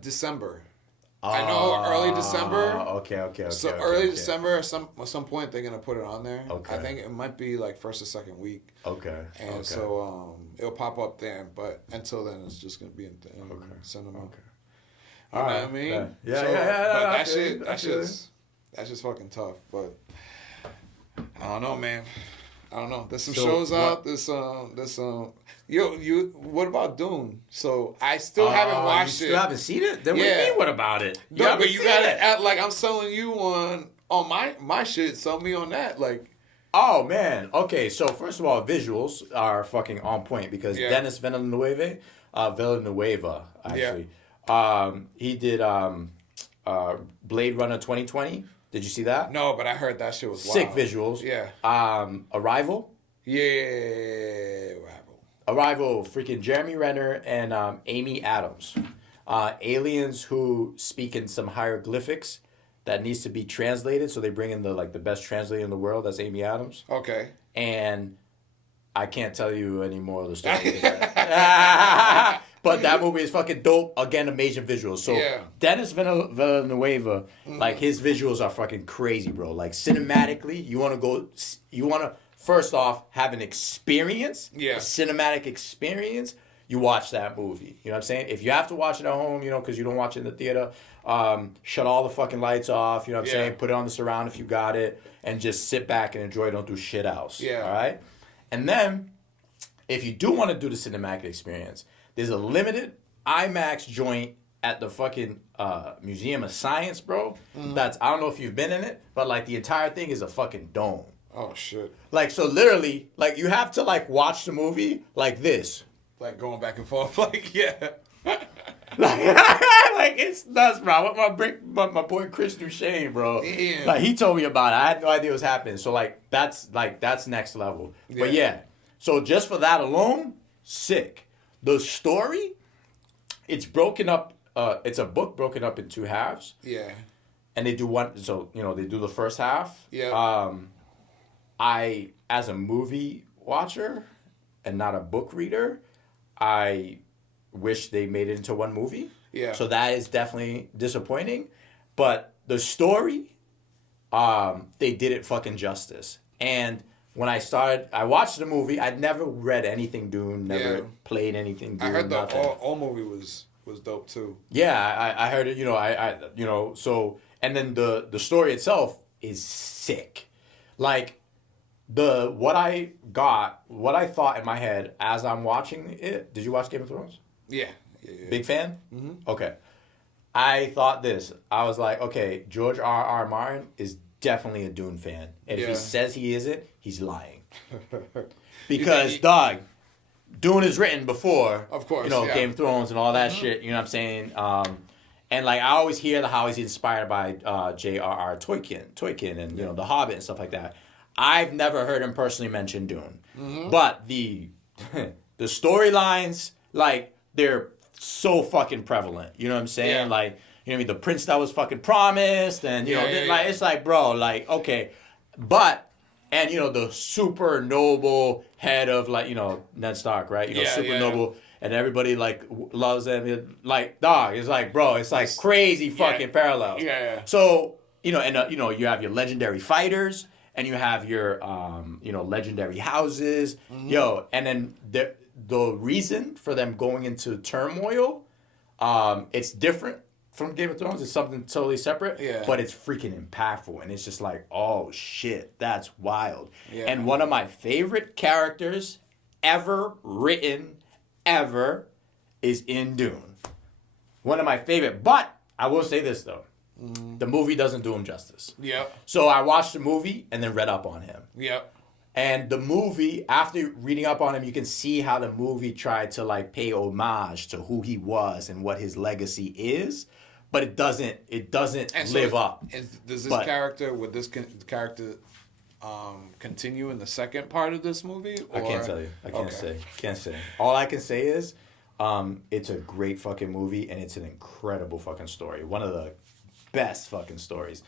December. I know early December. Okay. So early December, at some point they're gonna put it on there. Okay. I think it might be like first or second week. Okay. And so it'll pop up then, but until then it's just gonna be in cinema. Okay. You know what I mean? Yeah. But that's just fucking tough. But I don't know, man. I don't know. There's some shows out. There's what about Dune? So I still haven't watched it. You still haven't seen it? Then what do you mean, what about it? No, but you gotta act like I'm selling you on my shit. Sell me on that, like. Oh man. Okay. So first of all, visuals are fucking on point because Dennis Villeneuve, actually, he did Blade Runner 2020. Did you see that? No, but I heard that shit was sick wild. visuals. Yeah. Arrival. Yeah. Arrival. Freaking Jeremy Renner and Amy Adams. Aliens who speak in some hieroglyphics that needs to be translated. So they bring in the best translator in the world. That's Amy Adams. Okay. And I can't tell you any more of the story. But that movie is fucking dope. Again, amazing visuals. So Dennis Villeneuve, like his visuals are fucking crazy, bro. Like cinematically, you want to first off have an experience, a cinematic experience. You watch that movie. You know what I'm saying? If you have to watch it at home, because you don't watch it in the theater, shut all the fucking lights off. You know what I'm saying? Put it on the surround if you got it, and just sit back and enjoy it. Don't do shit else. Yeah. All right. And then, if you do want to do the cinematic experience, there's a limited IMAX joint at the fucking Museum of Science, bro. That's, I don't know if you've been in it, but like the entire thing is a fucking dome. Oh shit. Like, so literally, like you have to like watch the movie like this. Like going back and forth, like like it's nuts, bro. What my boy Chris Duchesne, bro. Damn. Like he told me about it. I had no idea what was happening. So that's next level. Yeah. But yeah, so just for that alone, sick. The story, it's broken up. It's a book broken up in two halves. Yeah. And they do one. So they do the first half. Yeah. I, as a movie watcher and not a book reader, I wish they made it into one movie. Yeah. So that is definitely disappointing. But the story, they did it fucking justice. And when I watched the movie. I'd never read anything Dune, never played anything Dune. I heard the all movie was dope too. Yeah, I heard it. So and then the story itself is sick. Like what I thought in my head as I'm watching it. Did you watch Game of Thrones? Yeah. Big fan? Mm-hmm. Okay. I thought this. I was like, okay, George R.R. Martin is definitely a Dune fan. And if he says he isn't, he's lying. Because, dog, Dune is written before, of course, Game of Thrones and all that shit, you know what I'm saying? And, like, I always hear how he's inspired by J.R.R. Tolkien and, The Hobbit and stuff like that. I've never heard him personally mention Dune. Mm-hmm. But the storylines, like, they're so fucking prevalent. You know what I'm saying? Yeah. Like, the prince that was fucking promised, and it's like, bro, like, okay, but and the super noble head of Ned Stark, right? Super noble, and everybody like loves him. Like, dog, it's like, bro, it's like crazy fucking parallels. Yeah. So, you know, and you know, you have your legendary fighters, and you have your you know, legendary houses. Yo, and then the reason for them going into turmoil, it's different from Game of Thrones. It's something totally separate. Yeah. But it's freaking impactful, and it's just like, oh shit, that's wild. Yeah. And one of my favorite characters ever written is in Dune. One of my favorite. But I will say this though. The movie doesn't do him justice. Yep. So I watched the movie and then read up on him. Yep. And the movie, after reading up on him, you can see how the movie tried to like pay homage to who he was and what his legacy is, but it doesn't live up. Does this character continue in the second part of this movie? Or? I can't tell you. I can't say. All I can say is, it's a great fucking movie and it's an incredible fucking story. One of the best fucking stories.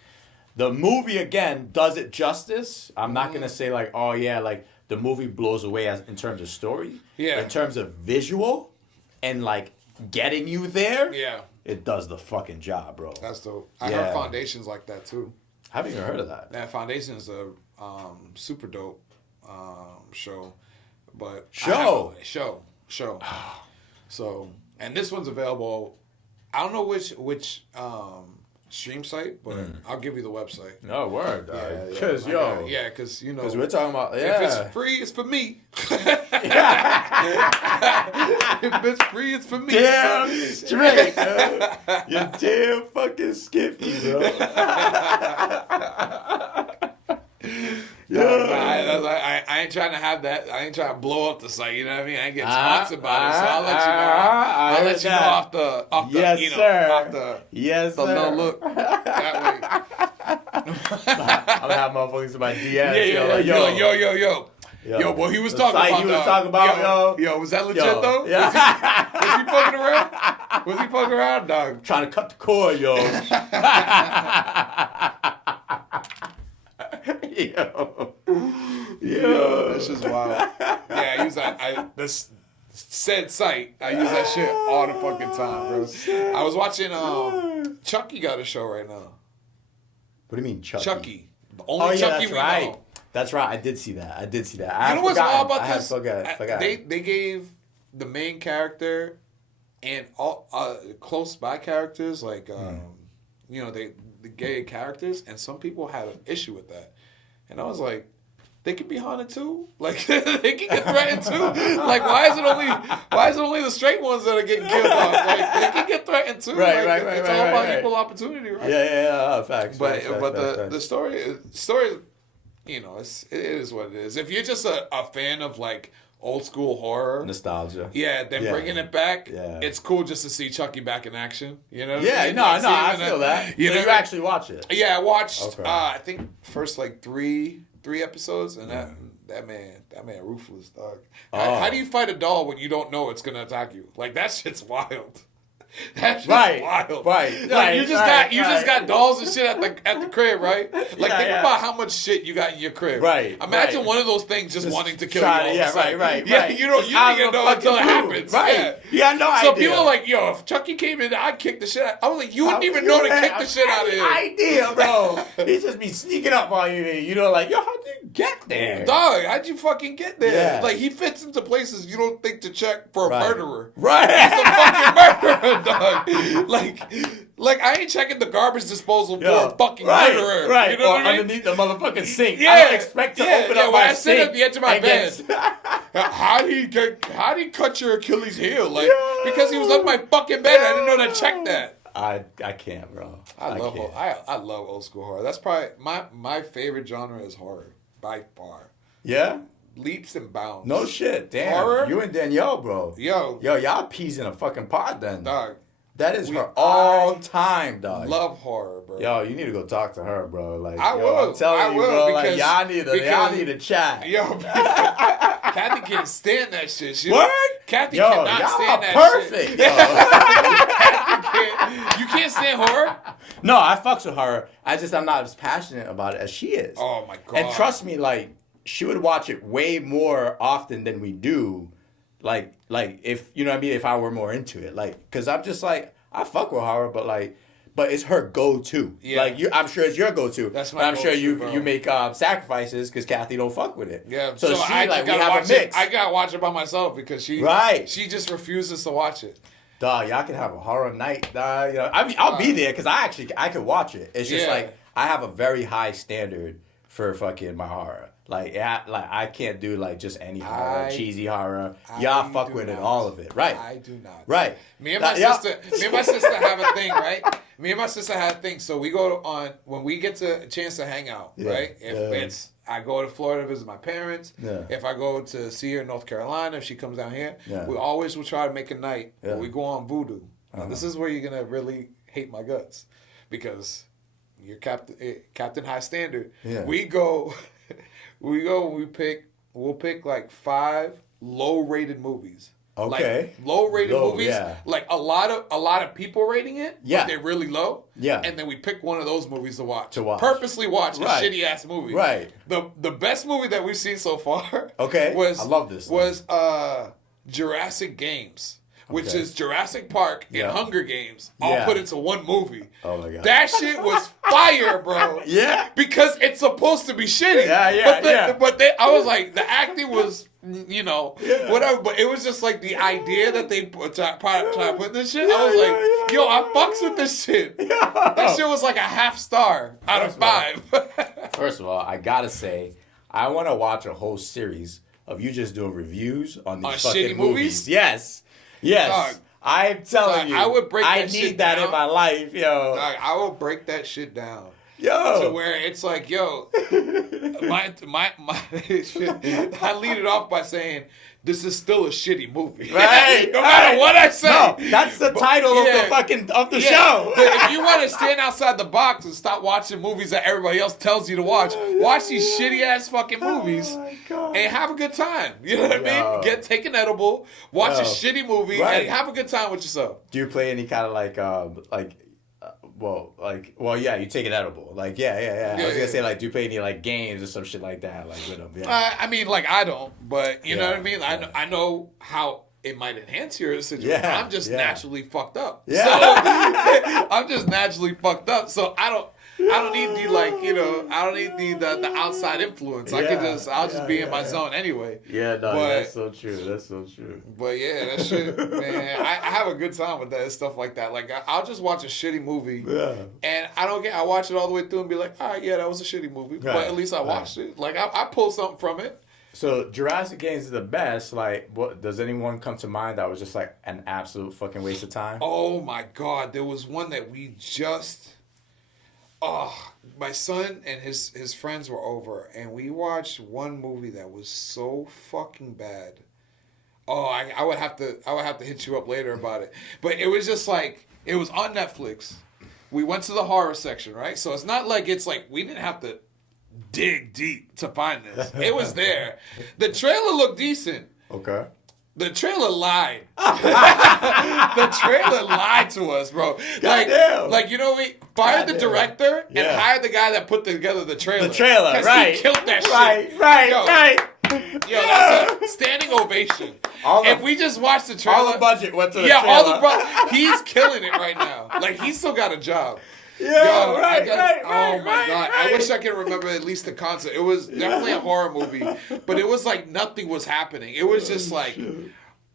The movie, again, does it justice. I'm not going to say like, oh yeah, like the movie blows away in terms of story. Yeah. In terms of visual and like getting you there. Yeah. It does the fucking job, bro. That's dope. I heard Foundation's like that too. I haven't even heard of that. Yeah, Foundation is a super dope show. But Show. So, and this one's available. I don't know which stream site, but I'll give you the website. No word. Because because you know, because we're talking about if it's free, it's for me. If it's free, it's for me. Damn straight, you're damn fucking skiffy, bro. I ain't trying to have that. I ain't trying to blow up the site. You know what I mean? I ain't getting talks about it. So I'll let you know. I'll let you know off the yes, you know, sir. off the no look. That way. I'm gonna have motherfuckers in my DMs. Yo, boy, he was talking about. He was talking about, yo, was that legit though? Yeah. Was he fucking around? Was he fucking around, dog? Trying to cut the cord, yo. Yo, this is wild. Yeah, I use that. This said site, I use that shit all the fucking time, bro. I was watching. Chucky got a show right now. What do you mean, Chucky? Chucky, the only Chucky we know. That's right. I did see that. You know what's wild about this? Forgot. They gave the main character and all close by characters like you know the gay characters, and some people had an issue with that, and I was like, they can be haunted too. Like they can get threatened too. Like why is it only the straight ones that are getting killed off? Like they can get threatened too. Right. It's all about equal opportunity, right? Yeah. Facts. But the story, you know, it is what it is. If you're just a fan of like old school horror nostalgia, bringing it back, it's cool just to see Chucky back in action. You know? I feel that. You actually watch it? Yeah, I watched. Okay. I think first like three episodes, and that man ruthless, dog. How do you fight a doll when you don't know it's gonna attack you? Like that shit's wild. That's just wild. Right. Like you just got dolls and shit at the crib, right? Like think about how much shit you got in your crib. Right. Imagine one of those things just wanting to kill you all of a sudden. Right. Yeah, you don't even know until it happens. Right. Yeah, no idea. So people are like, yo, if Chucky came in, I'd kick the shit out. I was like, you wouldn't even know to kick the shit out of him. Idea, bro. He just be sneaking up on you. You know, like, yo, how'd you get there? Dog, how'd you fucking get there? Yeah. Like he fits into places you don't think to check for a murderer. Right. He's a fucking murderer, dog. Like I ain't checking the garbage disposal for a fucking murderer. Right. You know what I mean? Underneath the motherfucking sink. Yeah. I don't expect to open up my I sit sink at the edge of my bed. How'd he cut your Achilles heel? Like because he was on my fucking bed. I didn't know to check that. I can't, bro. I love old school horror. That's probably my favorite genre is horror by far. Yeah? Leaps and bounds. No shit. Damn. Horror? You and Danielle, bro. Yo, y'all peas in a fucking pod then. Dog. That is her all time, dog. Love horror, bro. Yo, you need to go talk to her, bro. Like, I will. I'm telling you, bro. Like, y'all need to chat. Yo, Kathy can't stand that shit. What? Kathy cannot stand that perfect, shit. You can't stand horror? No, I fucks with her. I'm not as passionate about it as she is. Oh my god. And trust me, like, she would watch it way more often than we do. like if you know what I mean, if I were more into it, like, because I'm just like I fuck with horror, but it's her go-to. Yeah. Like I'm sure it's your go-to. That's my but I'm sure bro. you make sacrifices because Kathy don't fuck with it. Yeah. So she I like we gotta have watch a mix. I gotta watch it by myself because she just refuses to watch it. Dog, y'all can have a horror night. You know, I mean, I'll be there because I could watch it. It's just like I have a very high standard for fucking my horror. Like I can't do like just any horror, cheesy horror. Y'all fuck with it, all of it, right? I do not. Right. Me and my sister have a thing, right? Me and my sister have a thing. So we go on when we get a chance to hang out, right? If it's I go to Florida to visit my parents. Yeah. If I go to see her in North Carolina, if she comes down here, we always will try to make a night where we go on Voodoo. Now, this is where you're gonna really hate my guts because you're Captain High Standard. Yeah. We'll pick like 5 low-rated movies. Okay. Like low-rated movies. Yeah. Like a lot of people rating it. Yeah. But they're really low. Yeah. And then we pick one of those movies to watch. Purposely watch a shitty ass movie. Right. The best movie that we've seen so far. Okay. I love this. Was Jurassic Games. Which is Jurassic Park and Hunger Games all put into one movie. Oh my god. That shit was fire, bro. Yeah. Because it's supposed to be shitty. But I was like, the acting was, whatever. But it was just like the idea that they try to put this shit. I was like, yo, I fucks with this shit. That shit was like a half star out of 5. First of all, I gotta say, I want to watch a whole series of you just doing reviews on these fucking movies. Yes. Yes, dog, I'm telling you, I would break that shit need that down. In my life, yo. Dog, I will break that shit down, yo. To where it's like, yo, my I lead it off by saying this is still a shitty movie, right? No matter what I say, no, that's the title of the show. But if you want to stand outside the box and stop watching movies that everybody else tells you to watch these shitty ass fucking movies and have a good time. You know what I mean? Take an edible, watch a shitty movie, and have a good time with yourself. Do you play any kind of you take an edible. I was gonna say, like, do you play any, like, games or some shit like that, like, with them? Yeah. I mean, like, I don't, but you know what I mean? I know how it might enhance your situation. Yeah. I'm just naturally fucked up. Yeah. So, I'm just naturally fucked up, so I don't need the outside influence. I'll just be in my zone anyway. Yeah, no, that's so true. That's so true. But yeah, that shit, man, I have a good time with that and stuff like that. Like I'll just watch a shitty movie, and I watch it all the way through and be like, all right, yeah, that was a shitty movie, but at least I watched it. Like I pulled something from it. So Jurassic Games is the best. Like, what does anyone come to mind that was just like an absolute fucking waste of time? Oh my god, there was one that we just. Oh, my son and his friends were over, and we watched one movie that was so fucking bad. Oh, I would have to hit you up later about it. But it was just like, it was on Netflix. We went to the horror section, right? So it's not like it's like we didn't have to dig deep to find this. It was there. The trailer looked decent. Okay. The trailer lied. The trailer lied to us, bro. Like you know, we fired the director and hired the guy that put together the trailer. The trailer, right? He killed that shit. Right. Yo, that's a standing ovation. If we just watch the trailer, all the budget went to the trailer. He's killing it right now. Like he's still got a job. Yeah, right. Oh my god! I wish I could remember at least the concept. It was definitely a horror movie, but it was like nothing was happening. It was just like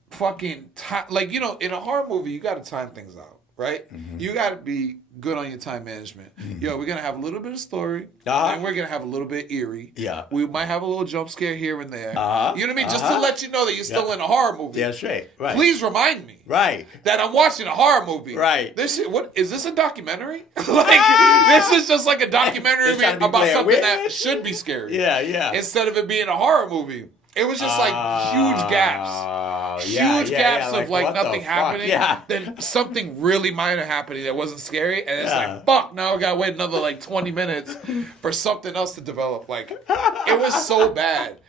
fucking time. Like, you know, in a horror movie, you got to time things out, right? Mm-hmm. You got to be good on your time management. Mm-hmm. Yo, we're gonna have a little bit of story, and we're gonna have a little bit eerie. Yeah, we might have a little jump scare here and there. You know what I mean? Just to let you know that you're still in a horror movie. Yeah, straight. Right. Please remind me. Right. That I'm watching a horror movie. Right. This shit, what is this, a documentary? This is just like a documentary about something that should be scary. Yeah, yeah. Instead of it being a horror movie. It was just like huge gaps. Huge gaps of like nothing happening. Yeah. Then something really minor happening that wasn't scary. And it's like, fuck, now I gotta wait another like 20 minutes for something else to develop. Like, it was so bad.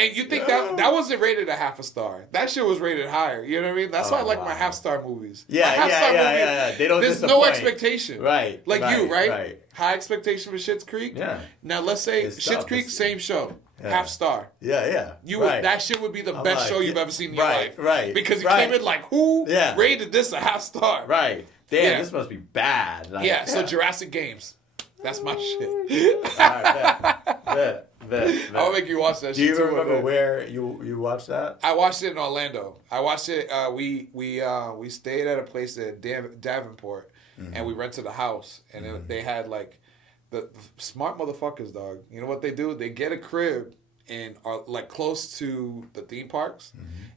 And you think that wasn't rated a half a star. That shit was rated higher. You know what I mean? That's why I like my half-star movies. Yeah. They don't There's no expectation. Right. Like you, right? High expectation for Schitt's Creek. Yeah. Now, let's say Schitt's Creek, same show. Yeah. Half star. Yeah. That shit would be the best show you've ever seen in your life. Right. Because it came in like, who rated this a half star? Right. Damn, this must be bad. Like, so Jurassic Games. That's my shit. All right, bet. I'll make you watch that shit. Do you remember where you watched that? I watched it in Orlando. I watched it. We stayed at a place at Davenport, and we rented a house, and they had like the smart motherfuckers, dog. You know what they do? They get a crib and are like close to the theme parks,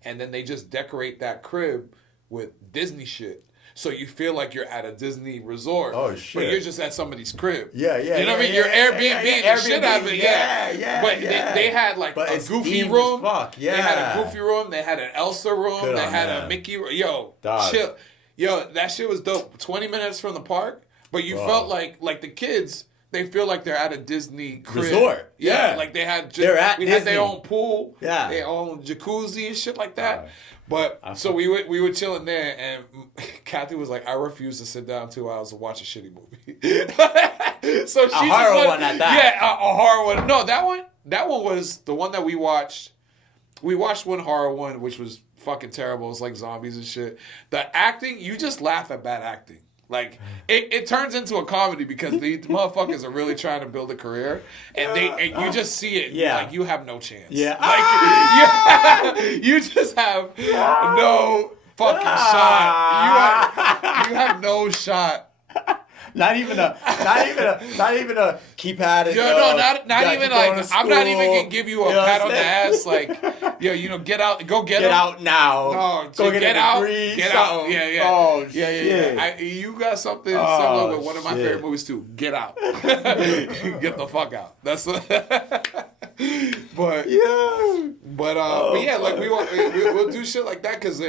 and then they just decorate that crib with Disney shit. So you feel like you're at a Disney resort. Oh, shit. But you're just at somebody's crib. Yeah. You know what I mean? You're Airbnb the shit out of it. Yeah. But they had like a goofy room. Fuck. Yeah. They had a goofy room. They had an Elsa room. They had a Mickey room. Yo, chill. Yo, that shit was dope. 20 minutes from the park. But you felt like the kids, they feel like they're at a Disney crib. Resort. Yeah. Like they had had their own pool. Yeah. Their own jacuzzi and shit like that. But so we were chilling there, and Kathy was like, "I refuse to sit down 2 hours to watch a shitty movie." So she a horror one at that. Yeah, a horror one. No, that one was the one that we watched. We watched one horror one, which was fucking terrible. It was like zombies and shit. The acting, you just laugh at bad acting. Like it turns into a comedy because these motherfuckers are really trying to build a career, and you just see it. Yeah. Like you have no chance. Yeah. Like you just have no fucking shot. You have no shot. Not even a keep at it. Not even like I'm not even gonna give you a pat on the ass. Like, get out, go get out now. No, go get out, degree, get out. Yeah. Oh yeah. You got something similar with one of my favorite movies too. Get out. Get the fuck out. That's. But yeah, like we'll do shit like that because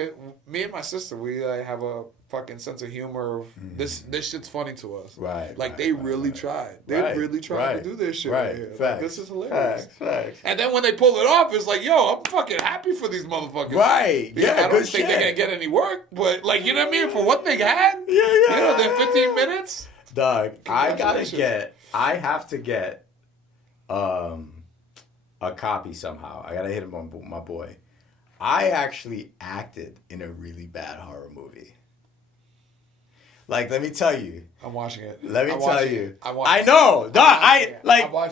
me and my sister we have a fucking sense of humor. Of this shit's funny to us. Right. Like they really tried. They really tried to do this shit. Right. Here. Like, this is hilarious. Facts. And then when they pull it off, it's like, yo, I'm fucking happy for these motherfuckers. Right. I don't think they're gonna get any work, but like, you know what I mean? For what they had, they're 15 minutes. Dog, I have to get a copy somehow. I gotta hit him on my boy. I actually acted in a really bad horror movie. Like, let me tell you. I'm watching it. Let me tell you. I know. Dog,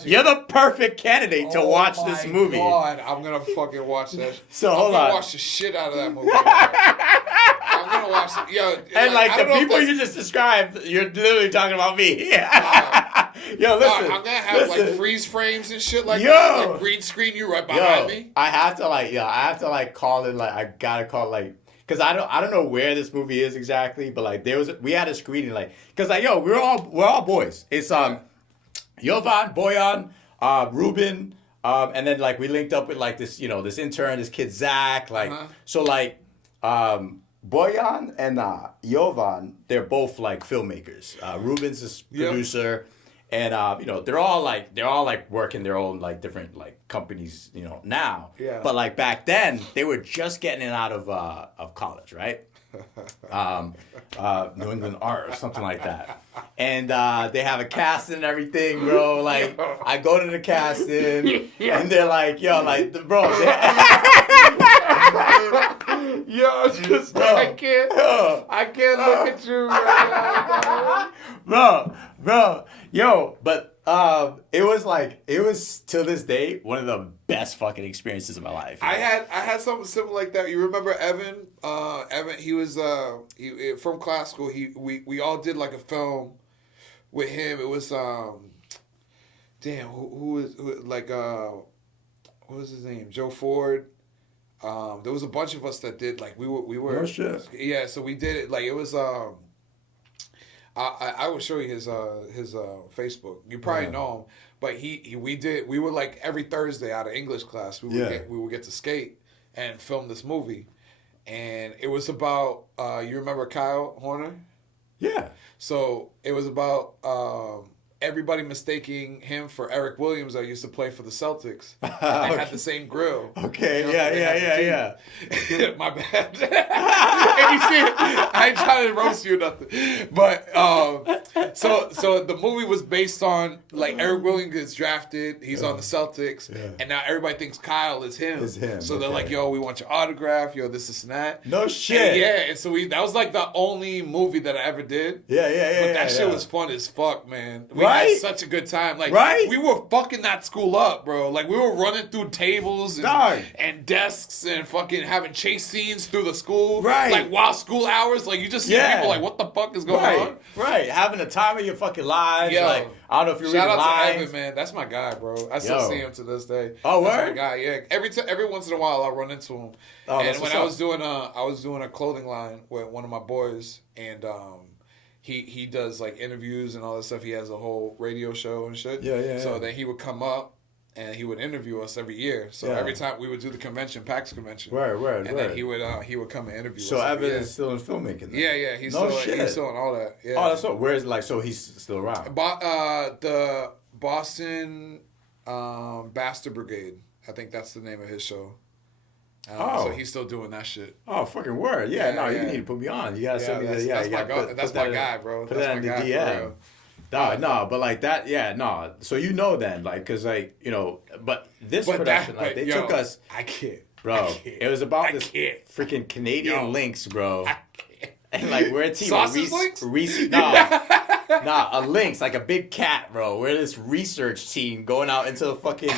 you're the perfect candidate to watch this movie. Oh, my God. I'm going to fucking watch that. So, hold on. I'm going to watch the shit out of that movie. I'm going to watch it. Yo, and, like the people you just described, you're literally talking about me. Yo, listen. I'm going to have, like, freeze frames and shit like that. Like, green screen you right behind me. I have to call it, like, I got to call, like, because I don't know where this movie is exactly, but like we had a screening, like, because like we're all boys. It's Jovan, Boyan, Ruben, and then like we linked up with like this this intern, this kid Zach, like so like Boyan and Jovan, they're both like filmmakers. Ruben's this producer. And they're all like working their own like different like companies now. Yeah. But like back then they were just getting it out of college, right? New England Art or something like that. And they have a casting and everything, bro. Like I go to the casting and they're like, bro. I can't look at you right now, bro. But it was till this day one of the best fucking experiences of my life. I had something similar like that. You remember Evan? Evan, he was from classical. We all did like a film with him. It was what was his name? Joe Ford. There was a bunch of us that did we were. Oh shit. Yeah, so we did it like it was I will show you his Facebook. You probably know him, but we were like every Thursday out of English class we would get to skate and film this movie, and it was about you remember Kyle Horner? Yeah. So it was about everybody mistaking him for Eric Williams that used to play for the Celtics. And they had the same grill. Okay, You know, yeah. My bad. If you see it, I ain't trying to roast you or nothing. But so the movie was based on like Eric Williams gets drafted, he's on the Celtics, and now everybody thinks Kyle is him. So they're like, yo, we want your autograph, yo, this and that. No shit. And so that was like the only movie that I ever did. Yeah. But that shit was fun as fuck, man. We had such a good time. Like, we were fucking that school up, bro. Like, we were running through tables and desks and fucking having chase scenes through the school. Right. Like, while school hours, like, you just see people like, what the fuck is going on? Right. Having the time of your fucking lives. Yo, like, I don't know if you're reading lines. Shout out to Evan, man. That's my guy, bro. I still see him to this day. Oh, That's word? my guy, yeah. Every once in a while, I'll run into him. Oh, and when I was doing a clothing line with one of my boys, and he does like interviews and all that stuff. He has a whole radio show and shit. So then he would come up and he would interview us every year. So every time we would do the convention, PAX convention. Right. And then he would come and interview us. So Evan is still in filmmaking then? Yeah. He's still in all that. Yeah. Oh, that's what. Where is like? So he's still around. The Boston Bastard Brigade. I think that's the name of his show. So he's still doing that shit. Oh, fucking word. You need to put me on. You gotta send me the, that's my guy, bro. Put that in the DM. No, but like that, So you know then, like, cause like, you know, but this production, like, they took us. I can't. Bro, it was about this freaking Canadian Lynx, bro. And like, we're a team of a lynx, like a big cat, bro. We're this research team going out into the fucking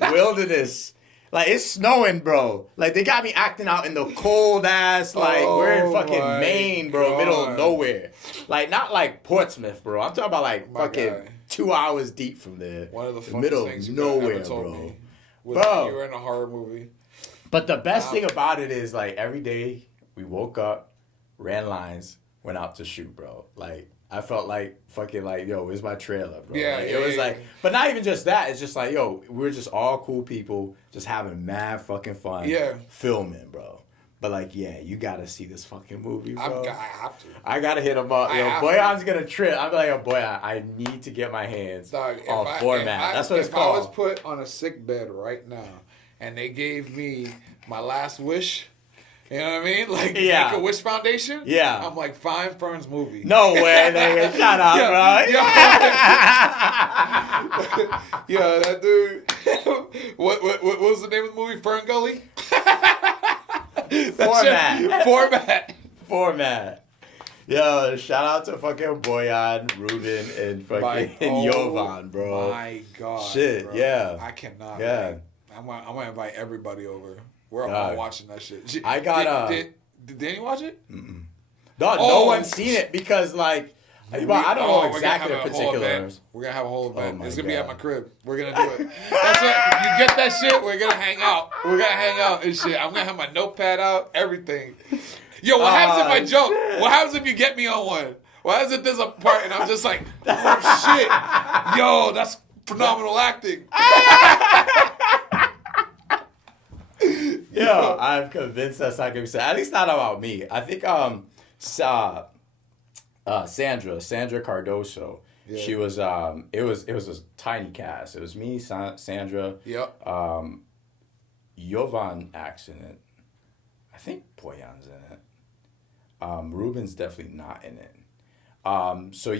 wilderness. Like, it's snowing, bro. Like, they got me acting out in the cold ass, like, we're in fucking Maine, bro, middle of nowhere. Like, not like Portsmouth, bro. I'm talking about, like, fucking 2 hours deep from there. One of the funniest middle things of you nowhere, ever told bro. me. Bro. You were in a horror movie. But the best thing about it is, like, every day we woke up, ran lines, went out to shoot, bro. Like, I felt like fucking like, yo, where's my trailer, bro? It was like, but not even just that. It's just like, yo, we're just all cool people, just having mad fucking fun, filming, bro. But like, you gotta see this fucking movie, bro. I have to. I gotta hit him up. Yo, Boyan's gonna trip. I'm like, yo, Boyan, I need to get my hands on format. That's what it's called. If I was put on a sick bed right now, and they gave me my last wish. You know what I mean? Like, Make-A-Wish Foundation? Yeah. I'm like, fine, Fern's movie. No way, nigga. Shut up, bro. Yo, that dude. What was the name of the movie? Fern Gully? Format. Yo, shout out to fucking Boyan, Ruben, and fucking Jovan, bro. My God. Shit, bro. yeah. I cannot. Yeah. I'm gonna invite everybody over. We're all watching that shit. I got Did Danny watch it? Mm-mm. No one's seen it because like I don't know exactly the particulars. We're gonna have a whole event. It's gonna be at my crib. We're gonna do it. That's it. You get that shit. We're gonna hang out. And shit. I'm gonna have my notepad out. Everything. Yo, what happens if I jump? Shit. What happens if you get me on one? What happens if there's a part and I'm just like, oh shit, yo, that's phenomenal acting. Yo, I'm convinced that's not gonna be said. At least not about me. I think Sandra Cardoso. Yeah. She was it was a tiny cast. It was me, Sandra. Yep. Jovan acts in it. I think Boyan's in it. Ruben's definitely not in it. So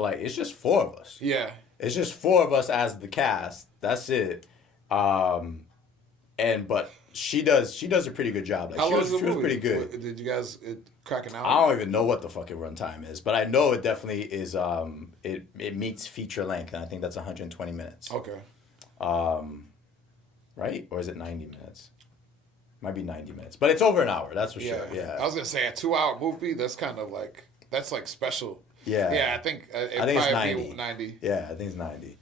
like it's just 4 of us. Yeah. It's just 4 of us as the cast. That's it. But she does a pretty good job. Like, she was pretty good. Did you guys crack an hour? I don't even know what the fucking runtime is, but I know it definitely is. It meets feature length, and I think that's 120 minutes. Okay. Right? Or is it 90 minutes? Might be 90 minutes, but it's over an hour. That's for sure. Yeah. I was gonna say a 2-hour movie. That's kind of like special. Yeah. Yeah, I think it's 90. Yeah, I think it's 90.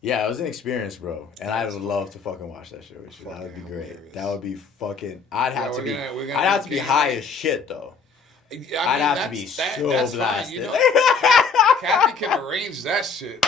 Yeah, it was an experience, bro. And I would love to fucking watch that shit with you. That would be great. Hilarious. That would be fucking... I'd have to be high as shit, though. I'd have to be so blasted. Fine, you know, Kathy can arrange that shit.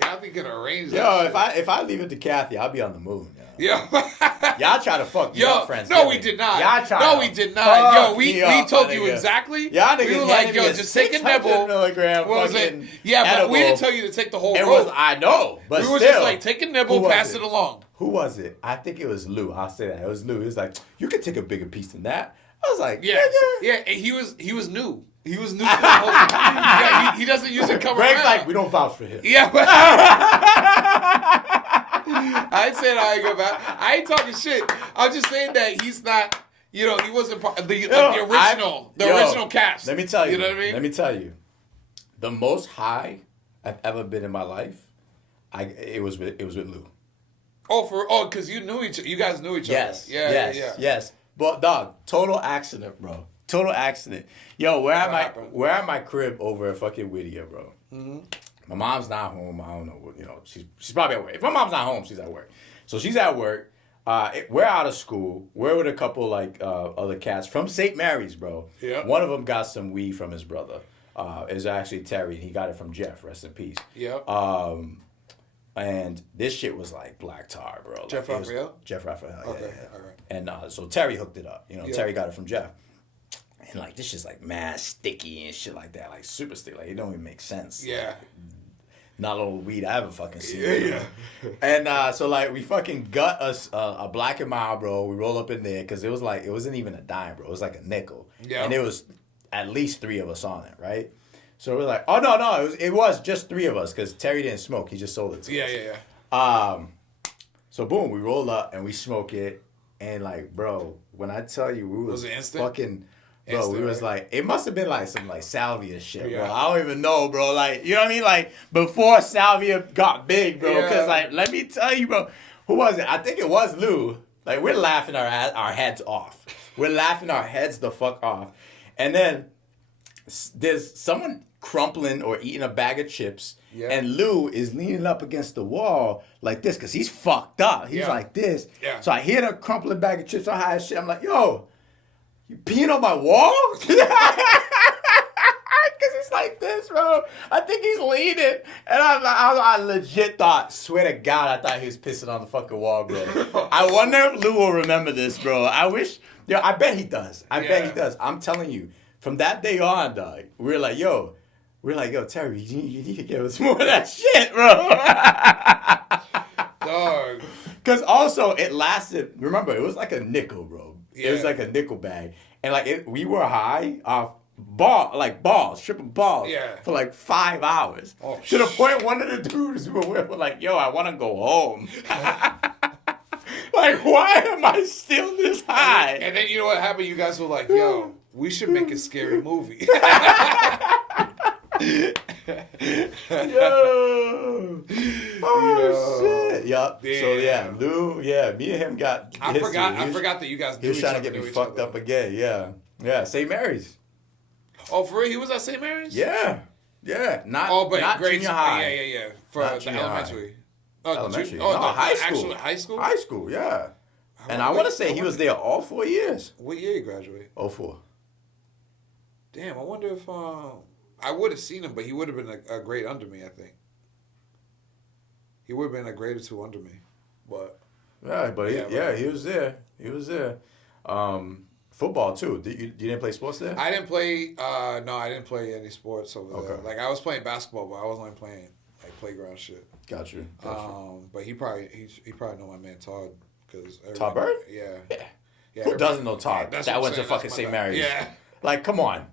Kathy can arrange that shit. Yo, if I leave it to Kathy, I'll be on the moon. Yeah. Y'all try to fuck me up, friends. No, we did not. Y'all try No, we did not. Yo, we told you exactly. Y'all niggas we were like, yo, just take a nibble. Milligram what was it? Yeah, but we didn't tell you to take the whole roll. I know, but we were just like, take a nibble, pass it along. Who was it? I think it was Lou. I'll say that. It was Lou. He was like, you could take a bigger piece than that. I was like, yeah. And he was new. He was new to the whole thing. Yeah, he doesn't use it come around. Greg's like, we don't vouch for him. Yeah, but I ain't saying I ain't go back. I ain't talking shit. I'm just saying that he's not, he wasn't part of the original cast. Let me tell you. You know what I mean? Let me tell you. The most high I've ever been in my life, it was with Lou. Because you guys knew each other. Yes. But dog, total accident, bro. Total accident. Yo, we're at my crib over at fucking Whittier, bro. Mm-hmm. My mom's not home. I don't know what, she's probably at work. If my mom's not home, she's at work. So she's at work. We're out of school. We're with a couple other cats from St. Mary's, bro. Yeah. One of them got some weed from his brother. It's actually Terry. He got it from Jeff. Rest in peace. Yeah. And this shit was like black tar, bro. Jeff Raphael? Jeff Raphael, okay, yeah. all right. And so Terry hooked it up. Terry got it from Jeff. And like this shit's like mad sticky and shit like that. Like super sticky. Like it don't even make sense. Yeah. Like, not all the weed I ever fucking seen. Yeah. And so like we fucking gut us a Black and Mild, bro. We roll up in there because it wasn't even a dime, bro. It was like a nickel. Yeah. And it was at least 3 of us on it, right? So we're like, oh no, it was just 3 of us because Terry didn't smoke. He just sold it to us. Yeah. So boom, we roll up and we smoke it, and like, bro, when I tell you, we was it instant? fucking, bro, instant, we was right? like, it must have been like some like salvia shit, Yeah. bro. I don't even know, bro. Like, you know what I mean? Like before salvia got big, bro. Yeah. Because like, let me tell you, bro, who was it? I think it was Lou. Like we're laughing our heads off. We're laughing our heads the fuck off, and then there's someone crumpling or eating a bag of chips, and Lou is leaning up against the wall like this because he's fucked up. He's like this. Yeah. So I hear the crumpling bag of chips on high as shit. I'm like, yo, you peeing on my wall? Because it's like this, bro. I think he's leaning. And I legit thought, swear to God, I thought he was pissing on the fucking wall, bro. I wonder if Lou will remember this, bro. I bet he does. I bet he does. I'm telling you. From that day on, dog, we're like, yo, Terry, you need to give us more of that shit, bro. Dog. Because also, it lasted, remember, it was like a nickel, bro. Yeah. It was like a nickel bag. And like, we were high off stripping balls for like 5 hours. Oh, to the point one of the dudes we were with were like, yo, I want to go home. Like, why am I still this high? And then you know what happened? You guys were like, yo, we should make a scary movie. Yo. Oh, shit. Yup. Damn. So, yeah, Lou, me and him got I forgot that you guys knew He was each trying other, to get me knew each fucked other. up again, yeah. Yeah, St. Mary's. Oh, for real? He was at St. Mary's? Yeah. Not grade junior high. Yeah. For Not the junior elementary. high. Elementary. High school. Actual high school? High school, yeah. And I want to say he was there all 4 years. What year you graduated? 04. Damn, I wonder if I would have seen him, but he would have been a grade under me, I think. He would have been a grade or 2 under me. But he was there. He was there. Football too. You didn't play sports there? I didn't play I didn't play any sports over there. Like I was playing basketball, but I wasn't like playing like playground shit. Got you. But he probably know my man Todd. Todd Bird? Yeah. Who doesn't know Todd? That went to fucking St. Mary's. Yeah. Like, come on.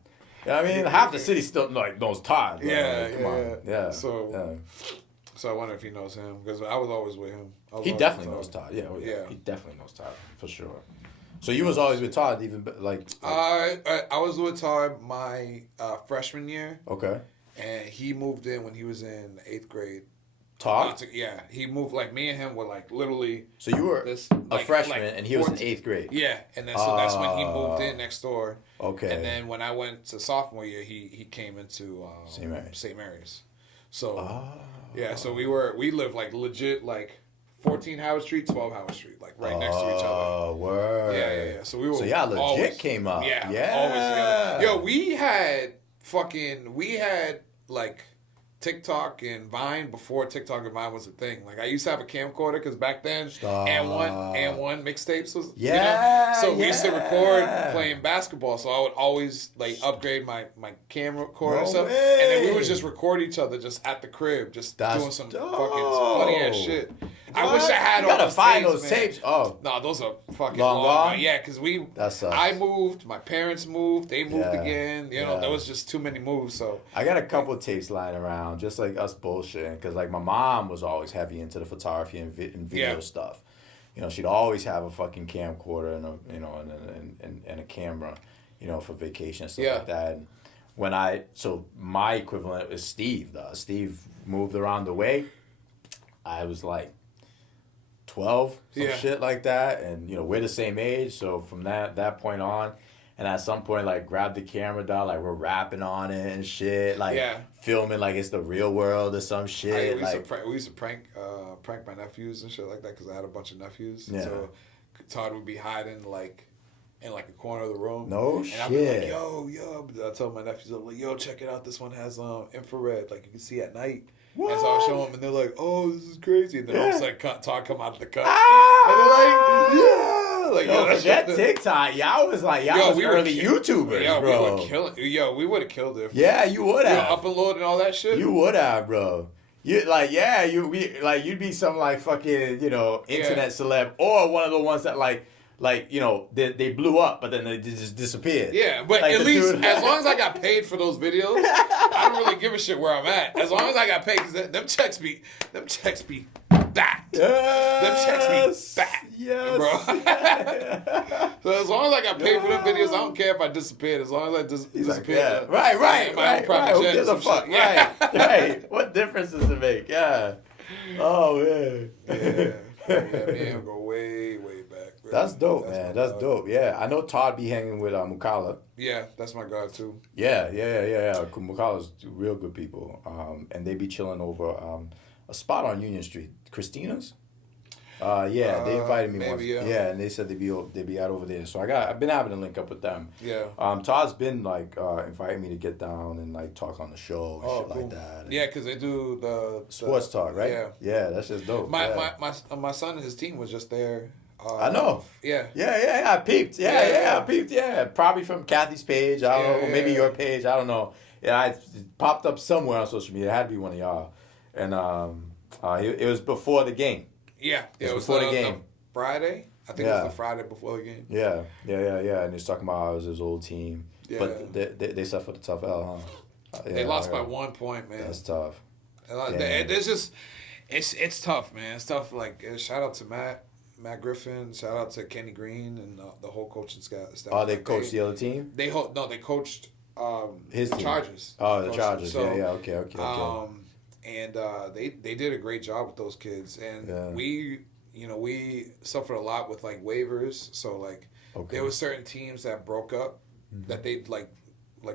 You know what I mean? Half the city still knows Todd. Bro. Come on. Yeah. So I wonder if he knows him because I was always with him. He definitely knows Todd. Yeah. He definitely knows Todd for sure. So you was always with Todd, even like. I was with Todd my freshman year. Okay. And he moved in when he was in 8th grade. Todd? He moved, like, me and him were, like, literally... So you were a freshman, and he was in 8th grade? Yeah, and then so that's when he moved in next door. Okay. And then when I went to sophomore year, he came into St. Mary's. So, so we lived, like, legit, like, 14 Howard Street, 12 Howard Street, like, right next to each other. Oh, word. Yeah. So we were y'all legit always, came up. Yeah, always together. Yo, we had, like... TikTok and Vine before TikTok and Vine was a thing. Like I used to have a camcorder because back then and one mixtapes was so we used to record playing basketball. So I would always like upgrade my camcorder and stuff, and then we would just record each other just at the crib, just doing some fucking funny ass shit. What? I wish I had all those tapes. You gotta find those tapes. Oh, no, those are fucking long gone. Yeah, because I moved, my parents moved, they moved again. You know, there was just too many moves. So I got a couple of tapes lying around, just like us bullshitting, because like my mom was always heavy into the photography and video stuff. You know, she'd always have a fucking camcorder and a camera, you know, for vacation and stuff like that. And my equivalent is Steve. Steve moved around the way. I was like 12, some shit like that, and you know we're the same age, so from that point on, and at some point like grabbed the camera down, like we're rapping on it and shit, like filming like it's the real world or some shit. We used to prank my nephews and shit like that because I had a bunch of nephews. Yeah. So Todd would be hiding like in like a corner of the room. No and shit. I'd be like, yo. I told my nephews, I'm like, yo, check it out. This one has infrared, like you can see at night. What? And so I show them, and they're like, "Oh, this is crazy!" And then all of a sudden, Todd come out of the cut, and they're like, that TikTok, y'all was like, we early YouTubers, bro. We were killing. We would have killed it. Yeah, you would have. Upload and all that shit. You would have, bro. You'd be some like fucking internet celeb or one of the ones that like they blew up, but then they just disappeared. Yeah, but like at least as long as I got paid for those videos, I don't really give a shit where I'm at. As long as I got paid, because them checks be backed. Them checks be backed, bro. So as long as I got paid for them videos, I don't care if I disappeared. As long as I disappeared, right. Who gives a fuck? Right. What difference does it make? Yeah. Oh man. Me and go way back. Bro. That's dope, man. That's dope. Yeah, I know Todd be hanging with Mukala. Yeah, that's my guy too. Yeah. Mukala's real good people. And they be chilling over a spot on Union Street, Christina's. They invited me once. Yeah, and they said they'd be out over there. So I've been having to link up with them. Yeah. Todd's been like inviting me to get down and like talk on the show and shit like that. And because they do the sports talk, right? Yeah. Yeah, that's just dope. My son and his team was just there. I know. Yeah. I peeped. I peeped. Yeah, probably from Kathy's page. I don't know, or maybe your page. I don't know. Yeah, it popped up somewhere on social media. It had to be one of y'all. And it was before the game. Yeah, it was before the game. The Friday. I think it was the Friday before the game. Yeah. And he's talking about how it was his old team. Yeah. But they suffered a tough L, huh? They lost by 1 point, man. That's tough. It's just, it's tough, man. It's tough. Like shout out to Matt Griffin. Shout out to Kenny Green and the whole coaching staff. Oh, they coached the other team? They coached his team. Chargers. Oh, the Chargers. So, okay. And they did a great job with those kids, and we suffered a lot with like waivers. So like there were certain teams that broke up, that they like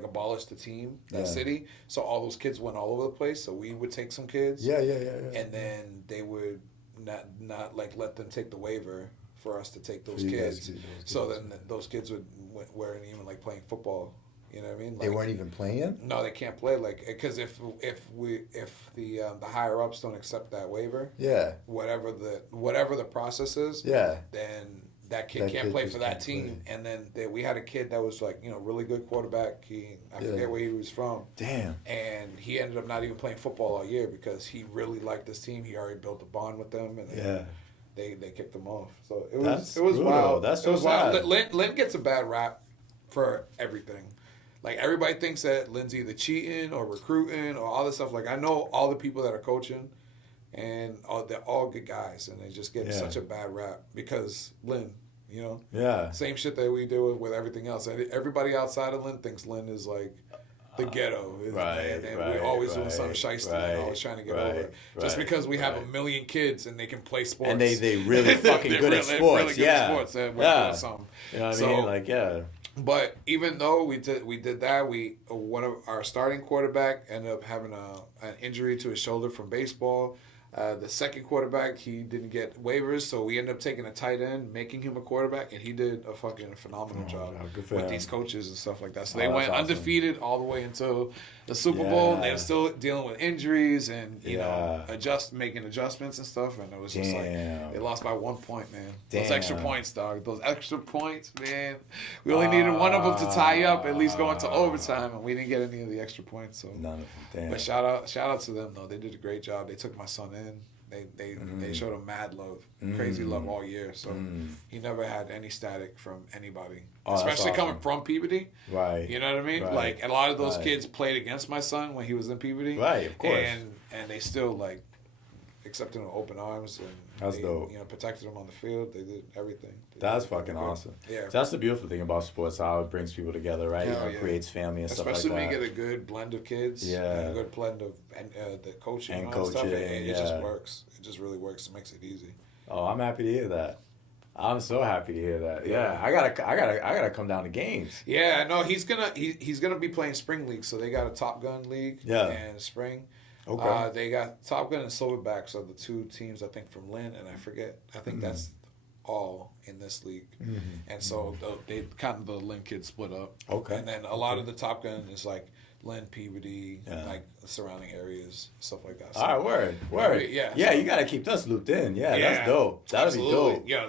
abolished the team, city. So all those kids went all over the place. So we would take some kids, and then they would not like let them take the waiver for us to take those kids. So then those kids weren't even like playing football. You know what I mean? Like, they weren't even playing? No, they can't play. Like, because if the higher ups don't accept that waiver, whatever the process is, then that kid can't play for that team. And then we had a kid that was like, really good quarterback. I forget where he was from. Damn. And he ended up not even playing football all year because he really liked this team. He already built a bond with them, and they kicked him off. So it was wild. That's so wild. Lynn gets a bad rap for everything. Like, everybody thinks that Lynn's either cheating or recruiting or all this stuff. Like, I know all the people that are coaching, and they're all good guys, and they just get such a bad rap because Lynn, same shit that we do with everything else. Everybody outside of Lynn thinks Lynn is like the ghetto, and we're always doing something shiesty and always trying to get over it. Just because we have a million kids and they can play sports, and they really fucking good at sports, really good at sports, and we're doing something. You know what I mean? Like, But even though we did that, one of our starting quarterback ended up having an injury to his shoulder from baseball. The second quarterback, he didn't get waivers, so we ended up taking a tight end, making him a quarterback, and he did a fucking phenomenal job with these coaches and stuff like that. So they went undefeated all the way until the Super Bowl. And they were still dealing with injuries and you know making adjustments and stuff, and it was just like they lost by 1 point, man. Those extra points, dog. Those extra points, man. We only needed one of them to tie up, at least going to overtime, and we didn't get any of the extra points. So, none of them. Damn. But shout out to them though. They did a great job. They took my son in. They showed him mad love, crazy love all year. So he never had any static from anybody, especially coming from puberty. Right. You know what I mean? Right. Like, a lot of those kids played against my son when he was in puberty. Right, of course. And they still, like, accepted him with open arms. And that's dope. You know, protected him on the field. They did everything. That's fucking awesome. Yeah. So that's the beautiful thing about sports, how it brings people together, right? It creates family and stuff like that. Especially when you get a good blend of kids. Yeah. And a good blend of the coaching and all that stuff. It just works. It just really works. It makes it easy. Oh, I'm happy to hear that. I'm so happy to hear that. Yeah, I gotta come down to games. Yeah, no, he's gonna be playing spring league. So they got a Top Gun league. And spring. Okay. They got Top Gun and Silverbacks are the two teams, I think, from Lynn, and I think that's all in this league. And so they kind of the Lynn kids split up. Okay. And then a lot of the Top Gun is like Lynn, Peabody, like the surrounding areas, stuff like that. So, all right, word. Yeah. Yeah, you gotta keep us looped in. Yeah, that's dope. That'd be dope. Yeah,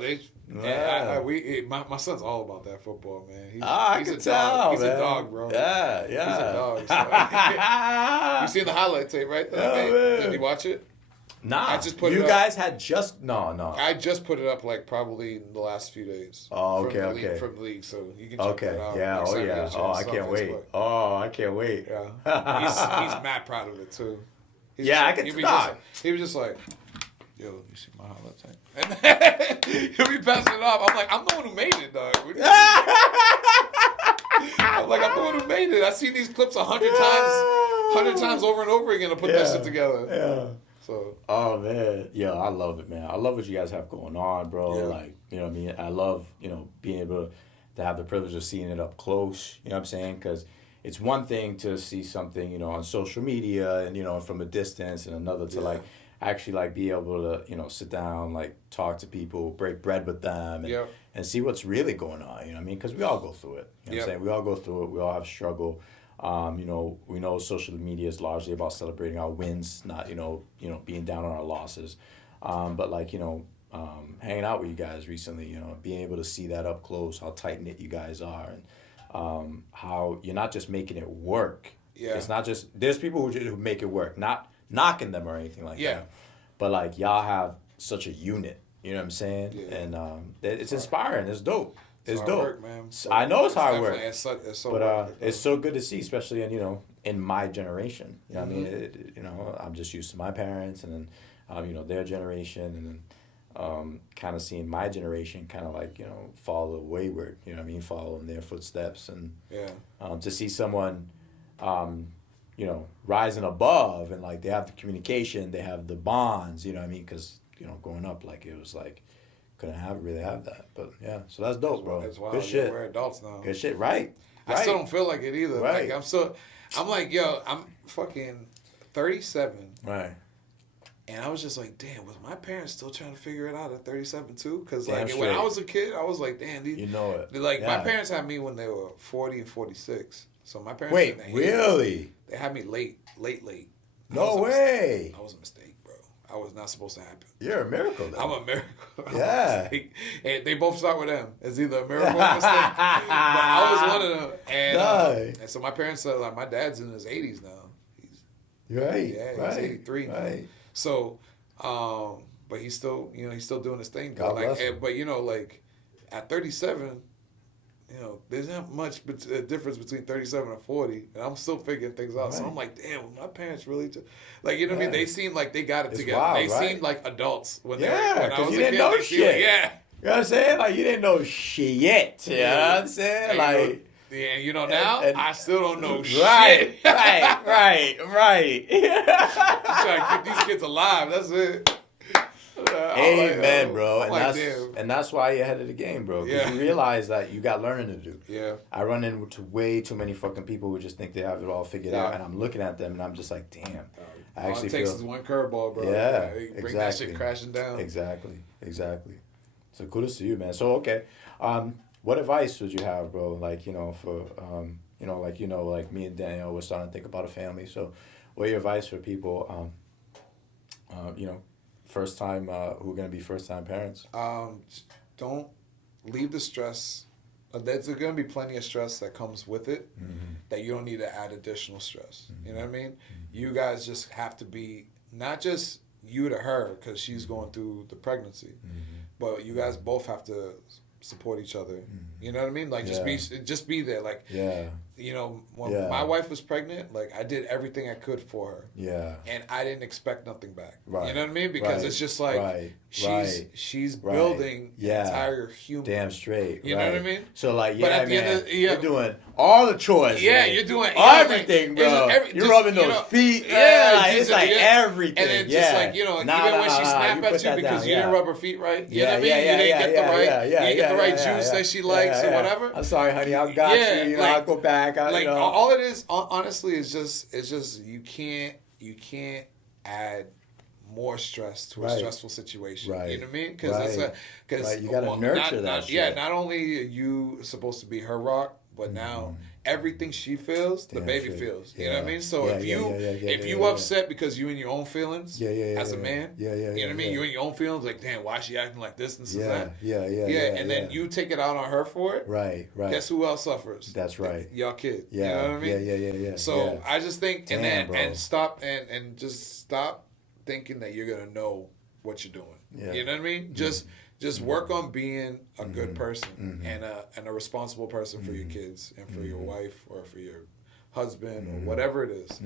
my son's all about that football, man. I can tell, He's a dog, bro. Yeah. He's a dog. So. You seen the highlight tape, right? Did you watch it? Nah. I just put you it up. guys had just no. I just put it up like probably in the last few days. Oh, okay, from the league, so you can check that out. Yeah, I can't wait. Oh, I can't wait. Yeah, he's mad proud of it too. I can tell. He was just like, yo, you see my highlight tape? And he'll be passing it off. I'm like, I'm the one who made it, dog. I'm like, I'm the one who made it. I've seen these clips 100 times over and over again to put that shit together. Yeah. So. Oh man, yeah, I love it, man. I love what you guys have going on, bro. Yeah. Like, you know what I mean? I love, being able to have the privilege of seeing it up close. You know what I'm saying? Because it's one thing to see something, on social media and from a distance, and another to actually be able to sit down, talk to people, break bread with them, and see what's really going on. You know what I mean? Because we all go through it. You know what I'm saying? We all go through it. We all have struggle. We know social media is largely about celebrating our wins, not being down on our losses. But hanging out with you guys recently, being able to see that up close, how tight knit you guys are, and how you're not just making it work. Yeah. It's not just there's people who make it work, not knocking them or anything like that. But y'all have such a unit. You know what I'm saying? Yeah. And it's inspiring. It's dope. It's dope. Work, man. I know it's hard work. It's so but it's so good to see, especially in my generation. You know what I mean? I'm just used to my parents, and then their generation, and then kind of seeing my generation kind of follow wayward. You know what I mean? Follow in their footsteps, and to see someone rising above, and they have the communication, they have the bonds. You know what I mean? Because growing up, it was couldn't really have that, but so that's dope, bro. That's wild. Good shit. We're adults now. Good shit, right? I still don't feel like it either. Right. I'm like, yo, I'm fucking 37. Right. And I was just like, damn, was my parents still trying to figure it out at 37 too? Because Damn when straight. I was a kid, I was like, damn, these, my parents had me when they were 40 and 46. So my parents. Wait, really? They had me late. No way. That was a mistake, bro. I was not supposed to happen. You're a miracle, though. I'm a miracle. Yeah. And they both start with M. It's either a miracle or a mistake. But I was one of them. And so my parents said, my dad's in his 80s now. Right. Yeah, he's 83 now. Right. So, but he's still, he's still doing his thing. God bless him. But at 37, there's not much difference between 37 and 40, and I'm still figuring things out. Right. So I'm like, damn, my parents really just, what I mean? They seem like they got it together. Wild, they seemed like adults when when I was you a didn't kid. know shit. You know what I'm saying? You didn't know shit. You know what I'm saying? Now I still don't know shit. Right. Just trying to keep these kids alive. That's it. Amen, bro. Damn. And that's why you're ahead of the game, bro. Because you realize that you got learning to do. Yeah. I run into way too many fucking people who just think they have it all figured out, and I'm looking at them and I'm just like, damn. I actually all it takes is one curveball, bro. Yeah, bring that shit crashing down. Exactly. So kudos to you, man. So okay, what advice would you have, bro? Like, for like me and Danielle, we're starting to think about a family. So, what are your advice for people? First time who are gonna be first time parents? Don't leave the stress. There's going to be plenty of stress that comes with it that you don't need to add additional stress. You know what I mean? You guys just have to be, not just you to her because she's going through the pregnancy, but you guys both have to support each other. You know what I mean? Like just be there. Like when my wife was pregnant, like I did everything I could for her. Yeah. And I didn't expect nothing back. Right. You know what I mean? Because it's just like she's building an entire human. Damn straight. You know what I mean? So like you're doing all the chores. Yeah, you're doing everything, bro. You're rubbing those feet. Yeah, it's like everything. And then just like even when she snapped at you because you didn't rub her feet right. You know what I mean? You didn't get the right. You didn't get the right juice that she likes or whatever. I'm sorry, honey. I got you. You know, I'll go back. All it is, honestly, is just you can't add more stress to a stressful situation. Right. You know what I mean? Because you gotta nurture that shit. Yeah, not only are you supposed to be her rock, but now everything she feels, the baby feels. You know what I mean? So if you upset because you in your own feelings as a man, you know what I mean? You in your own feelings, like, damn, why is she acting like this and that? And then you take it out on her for it. Right. Guess who else suffers? That's right. Y'all kid. You know what I mean? Yeah. So I just think, and stop thinking that you're gonna know what you're doing. You know what I mean? Just work on being a good person and a responsible person for your kids and for your wife or for your husband or whatever it is.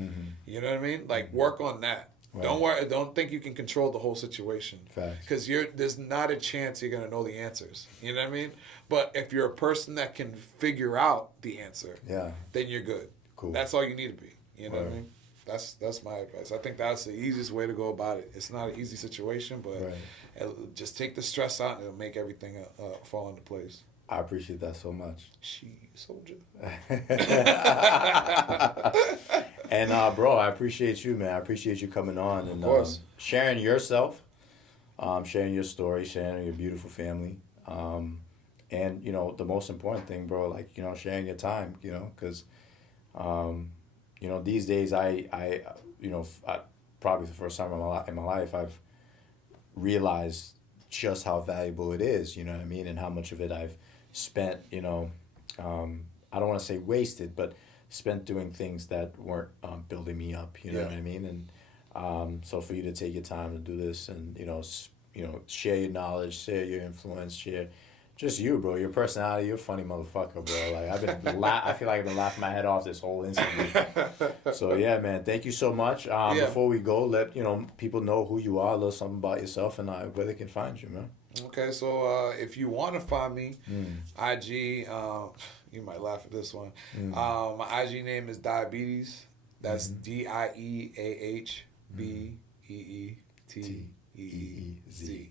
You know what I mean? Like work on that. Right. Don't think you can control the whole situation. Because there's not a chance you're gonna know the answers. You know what I mean? But if you're a person that can figure out the answer, then you're good. Cool. That's all you need to be. You know what I mean? That's my advice. I think that's the easiest way to go about it. It's not an easy situation, but just take the stress out and it'll make everything fall into place. I appreciate that so much. Soldier. And bro, I appreciate you, man. I appreciate you coming on and sharing yourself, sharing your story, sharing your beautiful family, and the most important thing, bro, like sharing your time, because. These days I probably the first time in my life I've realized just how valuable it is, you know what I mean, and how much of it I've spent, I don't want to say wasted, but spent doing things that weren't building me up, you know what I mean, and so for you to take your time to do this and share your knowledge, share your influence, share. Just you, bro. Your personality. You're a funny motherfucker, bro. Like I feel like I've been laughing my head off this whole interview. So yeah, man. Thank you so much. Before we go, let people know who you are, a little something about yourself, and where they can find you, man. Okay, so if you want to find me, IG. You might laugh at this one. My IG name is Diabetes. That's DIEAHBEEET. EEZ.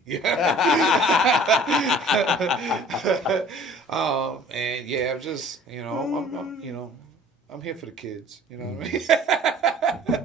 And yeah, I'm just I'm here for the kids. You know what I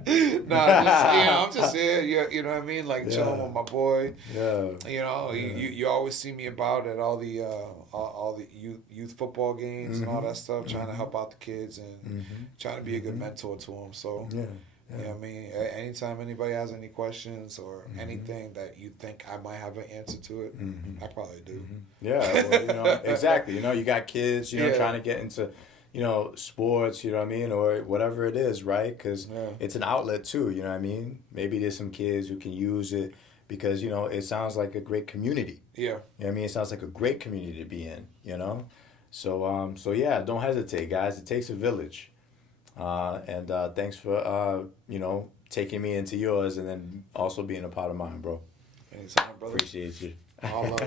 mean? I'm just here. You know what I mean? Like chilling with my boy. Yeah. You always see me about at all the youth football games and all that stuff, trying to help out the kids and trying to be a good mentor to them. So. Yeah. You know what I mean? Anytime anybody has any questions or anything that you think I might have an answer to it, I probably do. Yeah, well, exactly. You got kids, trying to get into, sports, you know what I mean? Or whatever it is, right? Because it's an outlet too, you know what I mean? Maybe there's some kids who can use it because, it sounds like a great community. Yeah. You know what I mean? It sounds like a great community to be in, So, yeah, don't hesitate, guys. It takes a village. And thanks for taking me into yours and then also being a part of mine, bro. Anytime, brother. Appreciate you. All love.